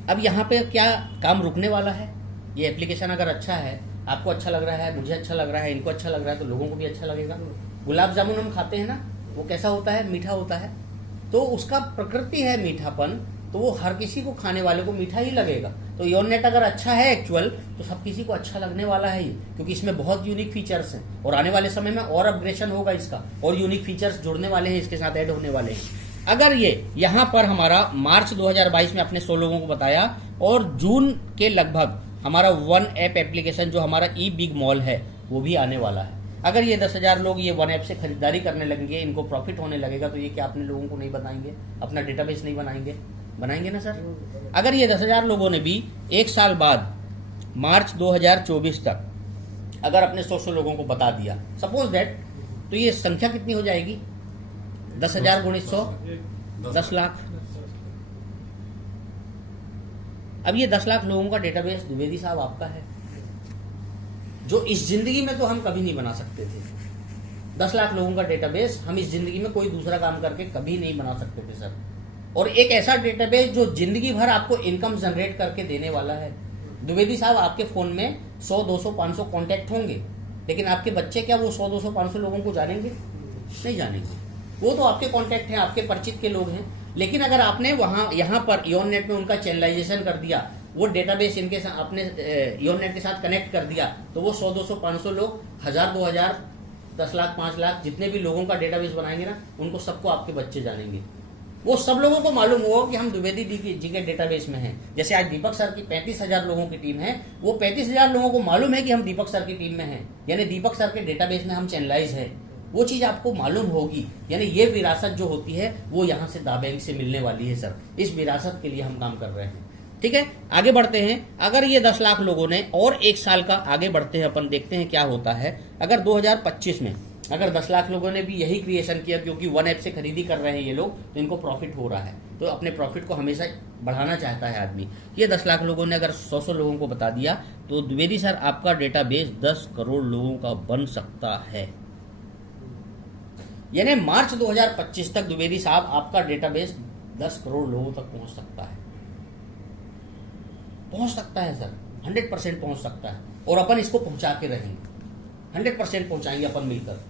अब यहाँ पे क्या काम रुकने वाला है। ये एप्लीकेशन अगर अच्छा है, आपको अच्छा लग रहा है, मुझे अच्छा लग रहा है, इनको अच्छा लग रहा है, तो लोगों को भी अच्छा लगेगा। गुलाब जामुन हम खाते हैं ना, वो कैसा होता है, मीठा होता है, तो उसका प्रकृति है मीठापन, तो वो हर किसी को, खाने वाले को मीठा ही लगेगा। तो इयोननेट अगर अच्छा है एक्चुअल, तो सब किसी को अच्छा लगने वाला है ये, क्योंकि इसमें बहुत यूनिक फीचर्स हैं, और आने वाले समय में और अपग्रेडेशन होगा इसका, और यूनिक फीचर्स जुड़ने वाले हैं, इसके साथ ऐड होने वाले हैं। अगर ये यहाँ पर हमारा मार्च 2022 में अपने 100 लोगों को बताया, और जून के लगभग हमारा 1 ऐप एप्लीकेशन जो हमारा ई बिग मॉल है वो भी आने वाला है। अगर ये 10,000 लोग ये 1 ऐप से खरीदारी करने लगेंगे, इनको प्रॉफिट होने लगेगा, तो ये क्या अपने लोगों को नहीं बताएंगे, अपना डेटाबेस नहीं बनाएंगे, बनाएंगे ना सर। अगर ये 10,000 लोगों ने भी 1 साल बाद मार्च 2024 तक अगर अपने 100 लोगों को बता दिया, सपोज दैट, तो ये संख्या कितनी हो जाएगी, 10,000 गुणित 100, 10 लाख। अब ये 10 लाख लोगों का डेटाबेस द्विवेदी साहब आपका है, जो इस जिंदगी में तो हम कभी नहीं बना सकते थे। 10 लाख लोगों का डेटाबेस हम इस जिंदगी में कोई दूसरा काम करके कभी नहीं बना सकते थे सर। और एक ऐसा डेटाबेस जो जिंदगी भर आपको इनकम जनरेट करके देने वाला है। द्विवेदी साहब आपके फोन में 100, 200, 500 कॉन्टैक्ट होंगे, लेकिन आपके बच्चे क्या वो 100, 200, 500 लोगों को जानेंगे, नहीं जानेंगे। वो तो आपके कॉन्टैक्ट हैं, आपके परिचित के लोग हैं। लेकिन अगर आपने वहां यहाँ पर इयोननेट में उनका चैनलाइजेशन कर दिया, वो डेटाबेस इनके साथ अपने इयोननेट के साथ कनेक्ट कर दिया, तो वो 100, 200, 500 लोग, 1000, 2000, 10 लाख, 5 लाख जितने भी लोगों का डेटाबेस बनाएंगे ना, उनको सबको आपके बच्चे जानेंगे। वो सब लोगों को मालूम होगा कि हम द्विवेदी जी के डेटाबेस में हैं। जैसे आज दीपक सर की 35,000 लोगों की टीम है, वो 35,000 लोगों को मालूम है कि हम दीपक सर की टीम में हैं, यानी दीपक सर के डेटाबेस में हम चैनलाइज है। वो चीज आपको मालूम होगी, यानी ये विरासत जो होती है वो यहाँ से दाबैंक से मिलने वाली है सर। इस विरासत के लिए हम काम कर रहे हैं। ठीक है, आगे बढ़ते हैं। अगर ये 10 लाख लोगों ने और एक साल का आगे बढ़ते हैं, अपन देखते हैं क्या होता है। अगर 2025 में अगर 10 लाख लोगों ने भी यही क्रिएशन किया, क्योंकि वन ऐप से खरीदी कर रहे हैं ये लोग, तो इनको प्रॉफिट हो रहा है, तो अपने प्रॉफिट को हमेशा बढ़ाना चाहता है आदमी। ये 10 लाख लोगों ने अगर 100 लोगों को बता दिया, तो द्विवेदी सर आपका डेटाबेस 10 करोड़ लोगों का बन सकता है। यानी मार्च 2025 तक द्विवेदी साहब आपका डेटाबेस 10 करोड़ लोगों तक पहुंच सकता है। पहुंच सकता है सर, 100% पहुंच सकता है, और अपन इसको पहुंचा के रहेंगे, 100% पहुंचाएंगे अपन मिलकर।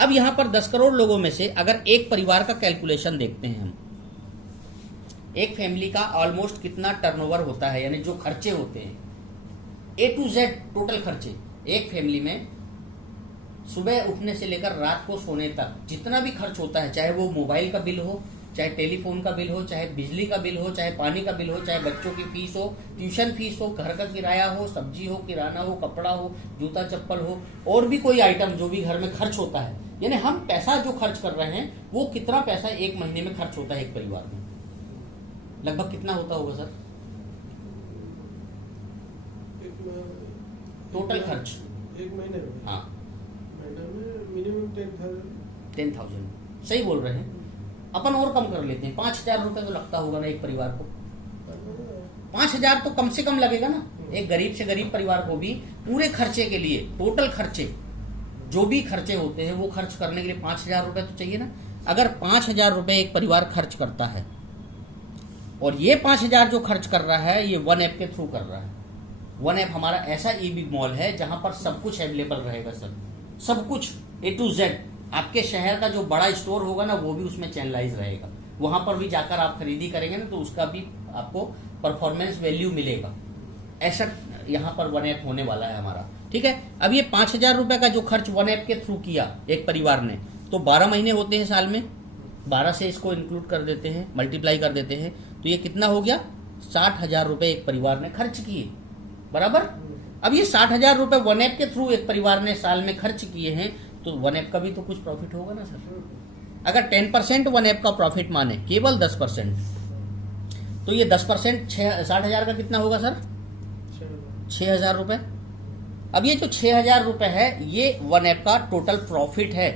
अब यहां पर 10 करोड़ लोगों में से अगर एक परिवार का कैलकुलेशन देखते हैं हम, एक फैमिली का ऑलमोस्ट कितना टर्नओवर होता है, यानी जो खर्चे होते हैं A to Z टोटल खर्चे एक फैमिली में, सुबह उठने से लेकर रात को सोने तक जितना भी खर्च होता है, चाहे वो मोबाइल का बिल हो, चाहे टेलीफोन का बिल हो, चाहे बिजली का बिल हो, चाहे पानी का बिल हो, चाहे बच्चों की फीस हो, ट्यूशन फीस हो, घर का किराया हो, सब्जी हो, किराना हो, कपड़ा हो, जूता चप्पल हो, और भी कोई आइटम जो भी घर में खर्च होता है, यानी हम पैसा जो खर्च कर रहे हैं वो कितना पैसा एक महीने में खर्च होता है एक परिवार में, लगभग कितना होता होगा सर टोटल खर्च एक महीने में? हाँ, महीने में मिनिमम 10,000। सही बोल रहे हैं। अपन और कम कर लेते हैं, 5,000 रुपए तो लगता होगा ना एक परिवार को। 5,000 तो कम से कम लगेगा ना, एक गरीब से गरीब परिवार को भी पूरे खर्चे के लिए, टोटल खर्चे जो भी खर्चे होते हैं वो खर्च करने के लिए 5,000 रुपए तो चाहिए ना। अगर 5,000 रुपए एक परिवार खर्च करता है, और ये 5,000 जो खर्च कर रहा है ये वन ऐप के थ्रू कर रहा है। वन ऐप हमारा ऐसा ई-बिग मॉल है जहां पर सब कुछ अवेलेबल रहेगा सर, सब कुछ A to Z। आपके शहर का जो बड़ा स्टोर होगा ना वो भी उसमें चैनलाइज रहेगा, वहां पर भी जाकर आप खरीदी करेंगे ना तो उसका भी आपको परफॉर्मेंस वैल्यू मिलेगा। ऐसा यहाँ पर वन ऐप होने वाला है हमारा। ठीक है, अब ये 5,000 रुपए का जो खर्च वन ऐप के थ्रू किया एक परिवार ने, तो 12 महीने होते हैं साल में, 12 से इसको इंक्लूड कर देते हैं, मल्टीप्लाई कर देते हैं, तो ये कितना हो गया, 60,000 रुपए एक परिवार ने खर्च किए, बराबर। अब ये 60,000 रुपए वन ऐप के थ्रू एक परिवार ने साल में खर्च किए हैं, तो वन ऐप का भी तो कुछ प्रॉफिट होगा ना सर। अगर 10% वन ऐप का प्रॉफिट माने, केवल 10%, तो ये 10% 60,000 का कितना होगा सर, 6,000 रुपए। अब ये जो 6,000 रुपए है ये वन ऐप का टोटल प्रॉफिट है।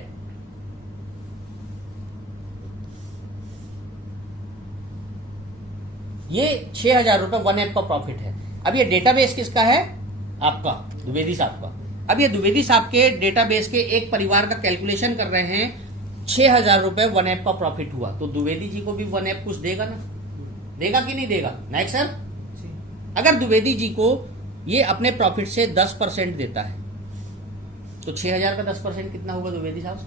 ये 6,000 रुपए वन ऐप का प्रॉफिट है। अब ये डेटाबेस किसका है, आपका द्विवेदी साहब का। अब ये द्विवेदी साहब के डेटाबेस के एक परिवार का कैलकुलेशन कर रहे हैं, 6,000 रुपए वन ऐप का प्रॉफिट हुआ, तो द्विवेदी जी को भी वन ऐप कुछ देगा ना, देगा कि नहीं देगा नायक सर। अगर द्विवेदी जी को ये अपने प्रॉफिट से 10% देता है, तो 6,000 का 10% कितना होगा द्विवेदी साहब,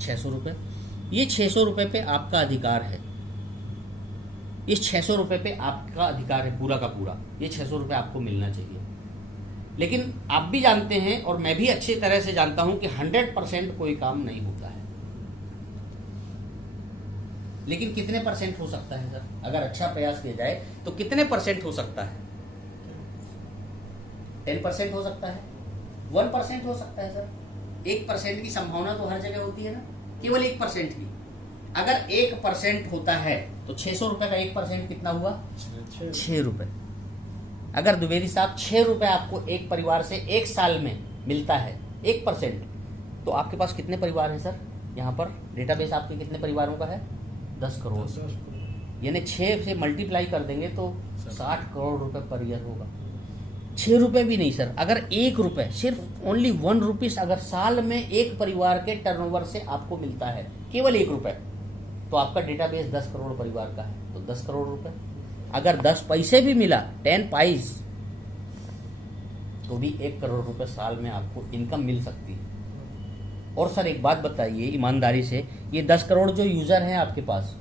600 रुपए। ये 600 रुपए पे आपका अधिकार है, इस 600 रुपए पे आपका अधिकार है पूरा का पूरा, ये 600 रुपए आपको मिलना चाहिए। लेकिन आप भी जानते हैं और मैं भी अच्छी तरह से जानता हूं कि 100% कोई काम नहीं होता है, लेकिन कितने परसेंट हो सकता है सर, अगर अच्छा प्रयास किया जाए तो कितने परसेंट हो सकता है, 10% हो सकता है, 1% हो सकता है सर। 1% की संभावना तो हर जगह होती है ना, केवल 1% की। अगर 1% होता है तो 600 रुपए का 1% कितना हुआ, 6 रुपए। अगर द्विवेदी साहब 6 रुपए आपको एक परिवार से एक साल में मिलता है 1%, तो आपके पास कितने परिवार हैं सर, यहाँ पर डेटाबेस आपके कितने परिवारों का है, 10 करोड़। यानी 6 से मल्टीप्लाई कर देंगे तो 60 करोड़ रुपए पर ईयर होगा। 6 रुपए भी नहीं सर, अगर 1 रुपए, सिर्फ ओनली 1 रुपीस अगर साल में एक परिवार के टर्नओवर से आपको मिलता है, केवल 1 रुपए, तो आपका डेटाबेस 10 करोड़ परिवार का है, तो 10 करोड़ रुपए। अगर 10 पैसे भी मिला, 10 पाइस, तो भी 1 करोड़ रुपए साल में आपको इनकम मिल सकती है। और सर एक बात बताइए ईमानदारी से, ये 10 करोड़ जो यूजर हैं आपके पास,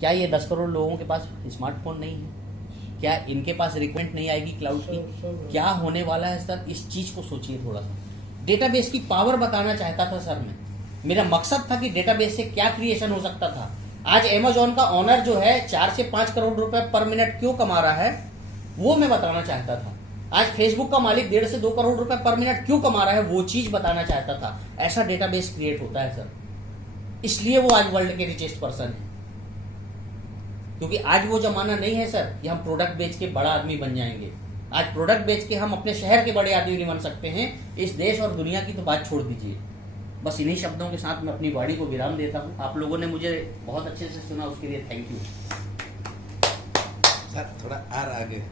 क्या ये 10 करोड़ लोगों के पास स्मार्टफोन नहीं है, क्या इनके पास रिक्वायरमेंट नहीं आएगी क्लाउड की, क्या होने वाला है सर, इस चीज को सोचिए थोड़ा सा। डेटाबेस की पावर बताना चाहता था सर मैं, मेरा मकसद था कि डेटाबेस से क्या क्रिएशन हो सकता था, आज अमेजोन का ओनर जो है 4 से 5 करोड़ रुपए पर मिनट क्यों कमा रहा है, वो मैं बताना चाहता था। आज फेसबुक का मालिक 1.5 से 2 करोड़ रुपए पर मिनट क्यों कमा रहा है, वो चीज बताना चाहता था। ऐसा डेटाबेस क्रिएट होता है सर, इसलिए वो आज वर्ल्ड के रिचेस्ट पर्सन है। क्योंकि आज वो जमाना नहीं है सर कि हम प्रोडक्ट बेच के बड़ा आदमी बन जाएंगे। आज प्रोडक्ट बेच के हम अपने शहर के बड़े आदमी नहीं बन सकते हैं, इस देश और दुनिया की तो बात छोड़ दीजिए। बस इन्हीं शब्दों के साथ मैं अपनी वाणी को विराम देता हूँ। आप लोगों ने मुझे बहुत अच्छे से सुना, उसके लिए थैंक यू। सर थोड़ा और आगे